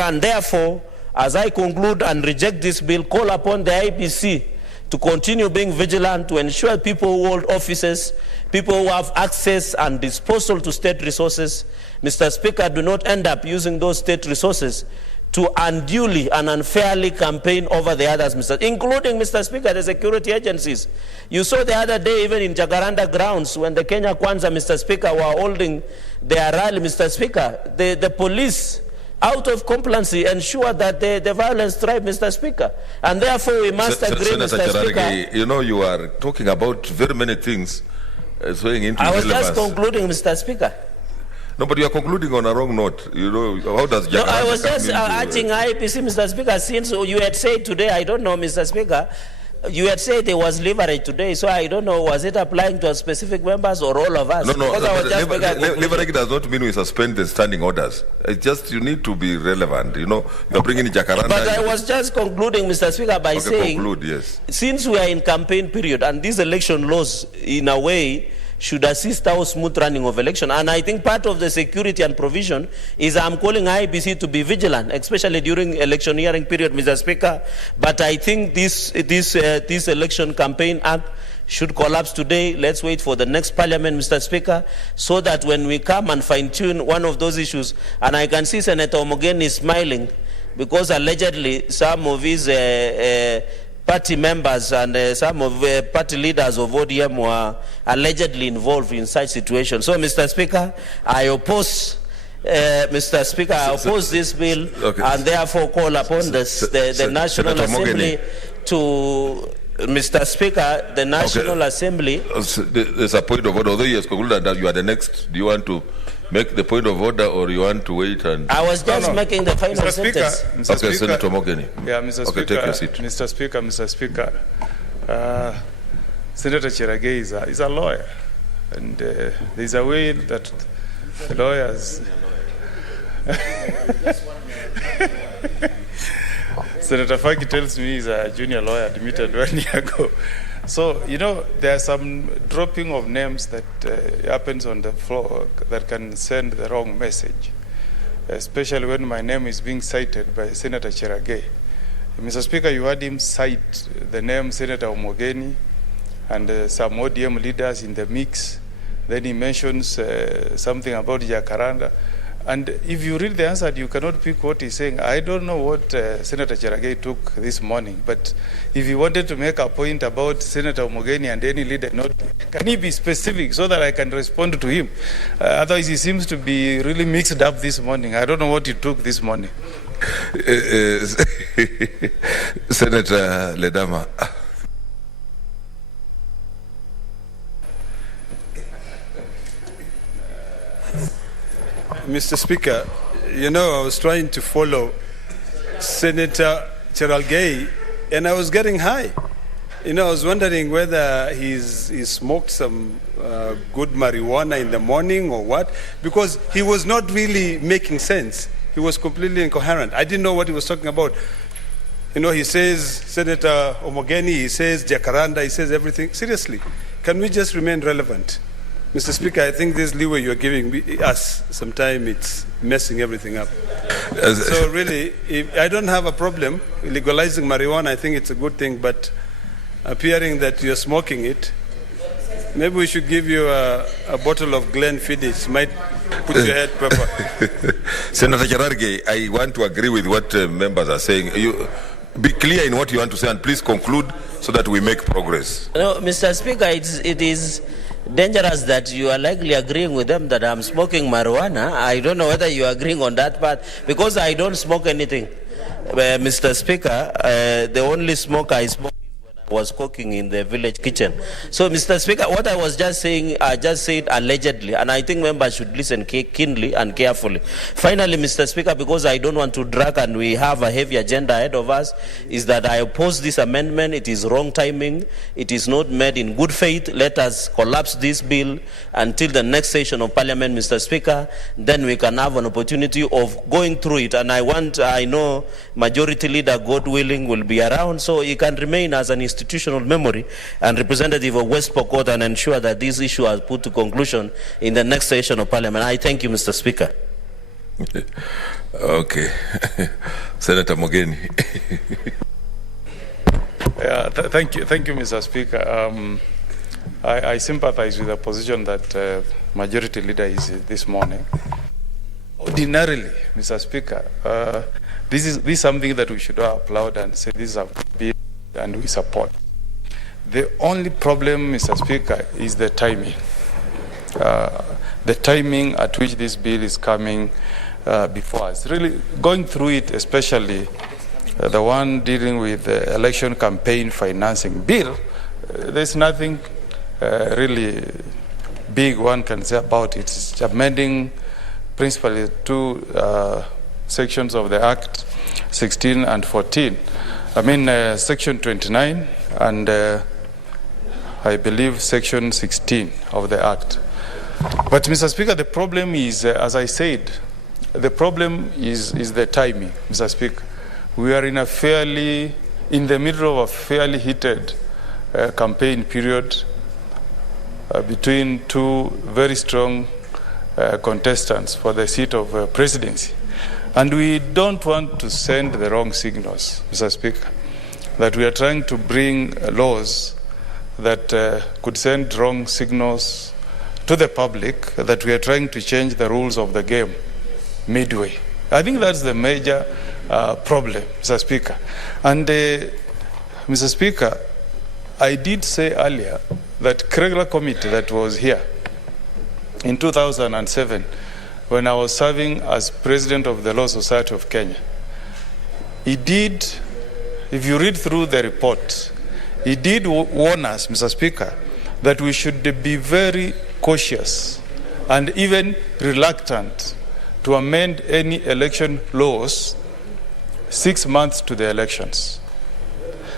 and therefore, as I conclude and reject this bill, call upon the IBC to continue being vigilant to ensure people who hold offices, people who have access and disposal to state resources, Mr. Speaker, do not end up using those state resources to unduly and unfairly campaign over the others, including, Mr. Speaker, the security agencies. You saw the other day, even in Jacaranda grounds, when the Kenya Kwanza, Mr. Speaker, were holding their rally, Mr. Speaker, the police, out of complacency, ensure that the violence thrive, Mr. Speaker. And therefore, we must agree, Senator Mr. Speaker. You know, you are talking about very many things. I was just concluding, Mr. Speaker. No, but you are concluding on a wrong note. You know, how does Jacaranda I was just urging IPC, Mr. Speaker, since you had said today, I don't know, Mr. Speaker, you had said there was leverage today, so I don't know, was it applying to specific members or all of us? No, leverage does not mean we suspend the standing orders. It's just you need to be relevant. You know, you're bringing in Jacaranda. But I was just concluding, Mr. Speaker, by saying, conclude, yes. Since we are in campaign period and these election laws, in a way, should assist our smooth running of election. And I think part of the security and provision is I'm calling IBC to be vigilant, especially during electioneering period, Mr. Speaker. But I think this election campaign act should collapse today. Let's wait for the next parliament, Mr. Speaker, so that when we come and fine-tune one of those issues, and I can see Senator Omogeni smiling, because allegedly some of his party members and some of party leaders of ODM were allegedly involved in such situations. So, Mr. Speaker, I oppose Mr. Speaker, I oppose this bill, and therefore call upon the National Assembly to, Mr. Speaker, the National Assembly. There's a point of order. Although you have concluded that you are the next, do you want to make the point of order or you want to wait? And I was just making the final Mr. Speaker, sentence. Mr. Okay, Speaker, Senator Mogeni. Yeah, Mr. Okay, Speaker, take your seat. Mr. Speaker, Senator Cherargei is a lawyer, and there's a way that the lawyers. Senator Faki tells me he's a junior lawyer, admitted 1 year ago. So, you know, there are some dropping of names that happens on the floor that can send the wrong message, especially when my name is being cited by Senator Cherargei. Mr. Speaker, you heard him cite the name Senator Omogeni and some ODM leaders in the mix. Then he mentions something about Jacaranda. And if you read the answer, you cannot pick what he's saying. I don't know what Senator Cherargei took this morning, but if he wanted to make a point about Senator Omogeni and any leader, can he be specific so that I can respond to him? Otherwise, he seems to be really mixed up this morning. I don't know what he took this morning. Senator Ledama. Mr. Speaker, you know, I was trying to follow Senator Cherargei, and I was getting high. You know, I was wondering whether he smoked some good marijuana in the morning or what, because he was not really making sense. He was completely incoherent. I didn't know what he was talking about. You know, he says Senator Omogeni, he says Jacaranda, he says everything. Seriously, can we just remain relevant? Mr. Speaker, I think this leeway you're giving us, sometimes it's messing everything up. So really, I don't have a problem legalizing marijuana. I think it's a good thing, but appearing that you're smoking it, maybe we should give you a bottle of Glenfiddich. Might put your head pepper. Senator Cherargei, I want to agree with what members are saying. You be clear in what you want to say, and please conclude so that we make progress. No, Mr. Speaker, it is dangerous that you are likely agreeing with them that I'm smoking marijuana. I don't know whether you are agreeing on that part, because I don't smoke anything. Mr. Speaker, the only smoke I smoke is when I'm was cooking in the village kitchen. So, Mr. Speaker, what I was just saying, I just said allegedly, and I think members should listen keenly and carefully. Finally, Mr. Speaker, because I don't want to drag and we have a heavy agenda ahead of us, is that I oppose this amendment. It is wrong timing. It is not made in good faith. Let us collapse this bill until the next session of Parliament, Mr. Speaker. Then we can have an opportunity of going through it. And I know Majority Leader, God willing, will be around, so he can remain as an institutional memory and representative of West Pokot and ensure that this issue is put to conclusion in the next session of Parliament. I thank you, Mr. Speaker. Okay. Senator Mogeni. Thank you, Mr. Speaker. I sympathize with the position that Majority Leader is this morning. Ordinarily, Mr. Speaker, this is something that we should applaud and say this is a bill and we support. The only problem, Mr. Speaker, is the timing. The timing at which this bill is coming before us. Really, going through it, especially the one dealing with the election campaign financing bill, there's nothing really big one can say about it. It's amending principally two sections of the Act, 16 and 14. I mean, Section 29 and I believe Section 16 of the Act. But, Mr. Speaker, the problem is, as I said, the problem is the timing, Mr. Speaker. We are in the middle of a fairly heated campaign period between two very strong contestants for the seat of presidency. And we don't want to send the wrong signals, Mr. Speaker, that we are trying to bring laws that could send wrong signals to the public, that we are trying to change the rules of the game midway. I think that's the major problem, Mr. Speaker. And, Mr. Speaker, I did say earlier that regular committee that was here in 2007, when I was serving as president of the Law Society of Kenya, he did, if you read through the report, he did warn us, Mr. Speaker, that we should be very cautious and even reluctant to amend any election laws 6 months to the elections.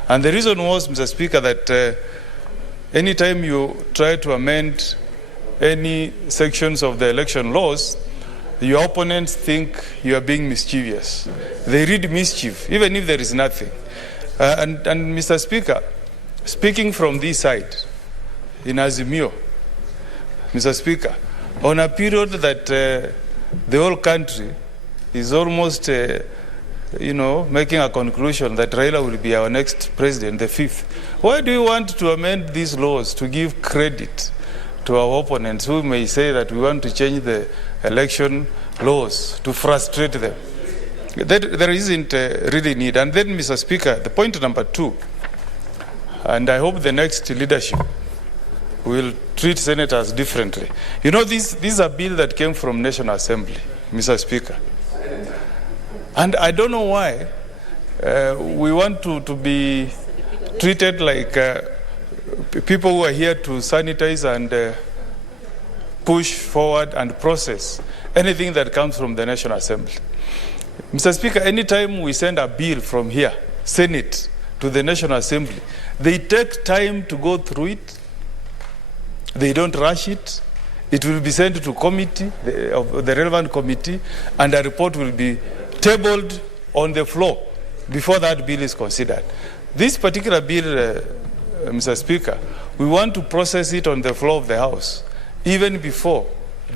And the reason was, Mr. Speaker, that anytime you try to amend any sections of the election laws, your opponents think you are being mischievous. They read mischief, even if there is nothing. And Mr. Speaker, speaking from this side, in Azimio, Mr. Speaker, on a period that the whole country is almost, making a conclusion that Raila will be our next president, the 5th. Why do you want to amend these laws to give credit to our opponents who may say that we want to change the election laws to frustrate them? There isn't really need. And then, Mr. Speaker, the point number 2, and I hope the next leadership will treat senators differently. This is a bill that came from National Assembly, Mr. Speaker. And I don't know why we want to be treated like people who are here to sanitize and push forward and process anything that comes from the National Assembly. Mr. Speaker, anytime we send a bill from here, Senate, to the National Assembly, they take time to go through it. They don't rush it. It will be sent to committee, the relevant committee, and a report will be tabled on the floor before that bill is considered. This particular bill, Mr. Speaker, we want to process it on the floor of the House, even before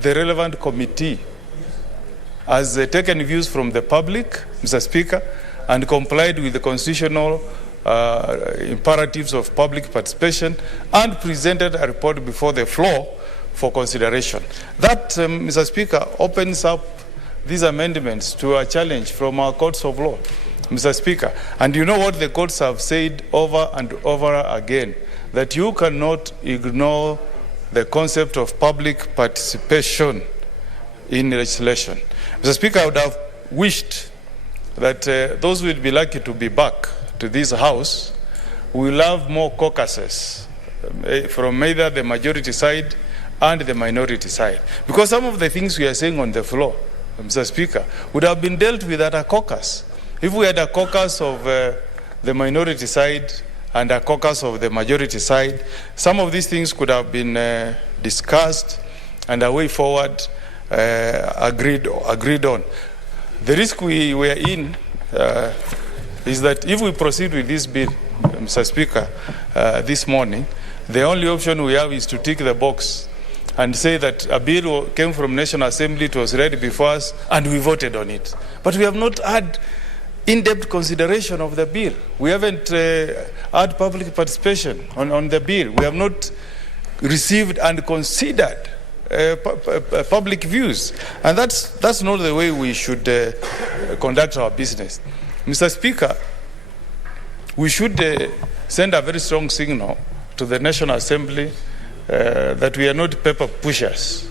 the relevant committee has taken views from the public, Mr. Speaker, and complied with the constitutional imperatives of public participation and presented a report before the floor for consideration. That, Mr. Speaker, opens up these amendments to a challenge from our courts of law, Mr. Speaker. And you know what the courts have said over and over again, that you cannot ignore the concept of public participation in legislation. Mr. Speaker, I would have wished that those who would be lucky to be back to this House we will have more caucuses from either the majority side and the minority side. Because some of the things we are saying on the floor, Mr. Speaker, would have been dealt with at a caucus. If we had a caucus of the minority side and a caucus of the majority side, some of these things could have been discussed and a way forward agreed on. The risk we were in is that if we proceed with this bill, Mr. Speaker, this morning, the only option we have is to tick the box and say that a bill came from National Assembly, it was read before us, and we voted on it. But we have not had in-depth consideration of the bill. We haven't had public participation on the bill. We have not received and considered public views. And that's not the way we should conduct our business. Mr. Speaker, we should send a very strong signal to the National Assembly that we are not paper pushers.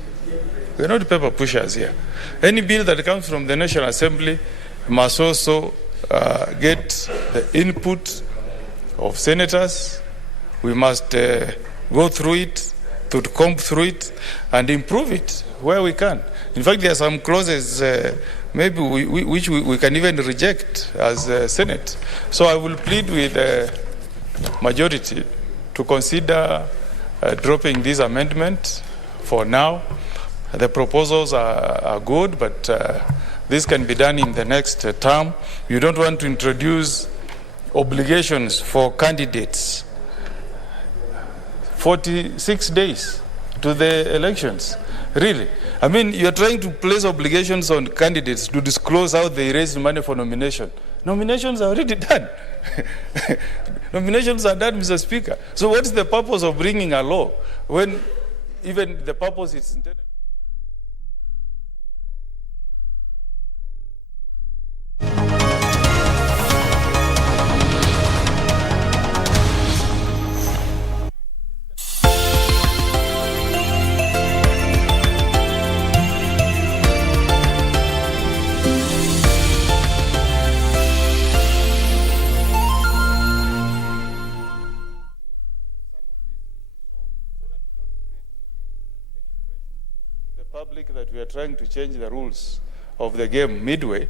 We are not paper pushers here. Any bill that comes from the National Assembly must also get the input of senators. We must go through it, to comb through it, and improve it where we can. In fact, there are some clauses maybe which we can even reject as Senate. So I will plead with the majority to consider dropping this amendment for now. The proposals are good, but this can be done in the next term. You don't want to introduce obligations for candidates 46 days to the elections. Really? I mean, you're trying to place obligations on candidates to disclose how they raised money for nomination. Nominations are already done. Nominations are done, Mr. Speaker. So what's the purpose of bringing a law when even the purpose is intended? That we are trying to change the rules of the game midway.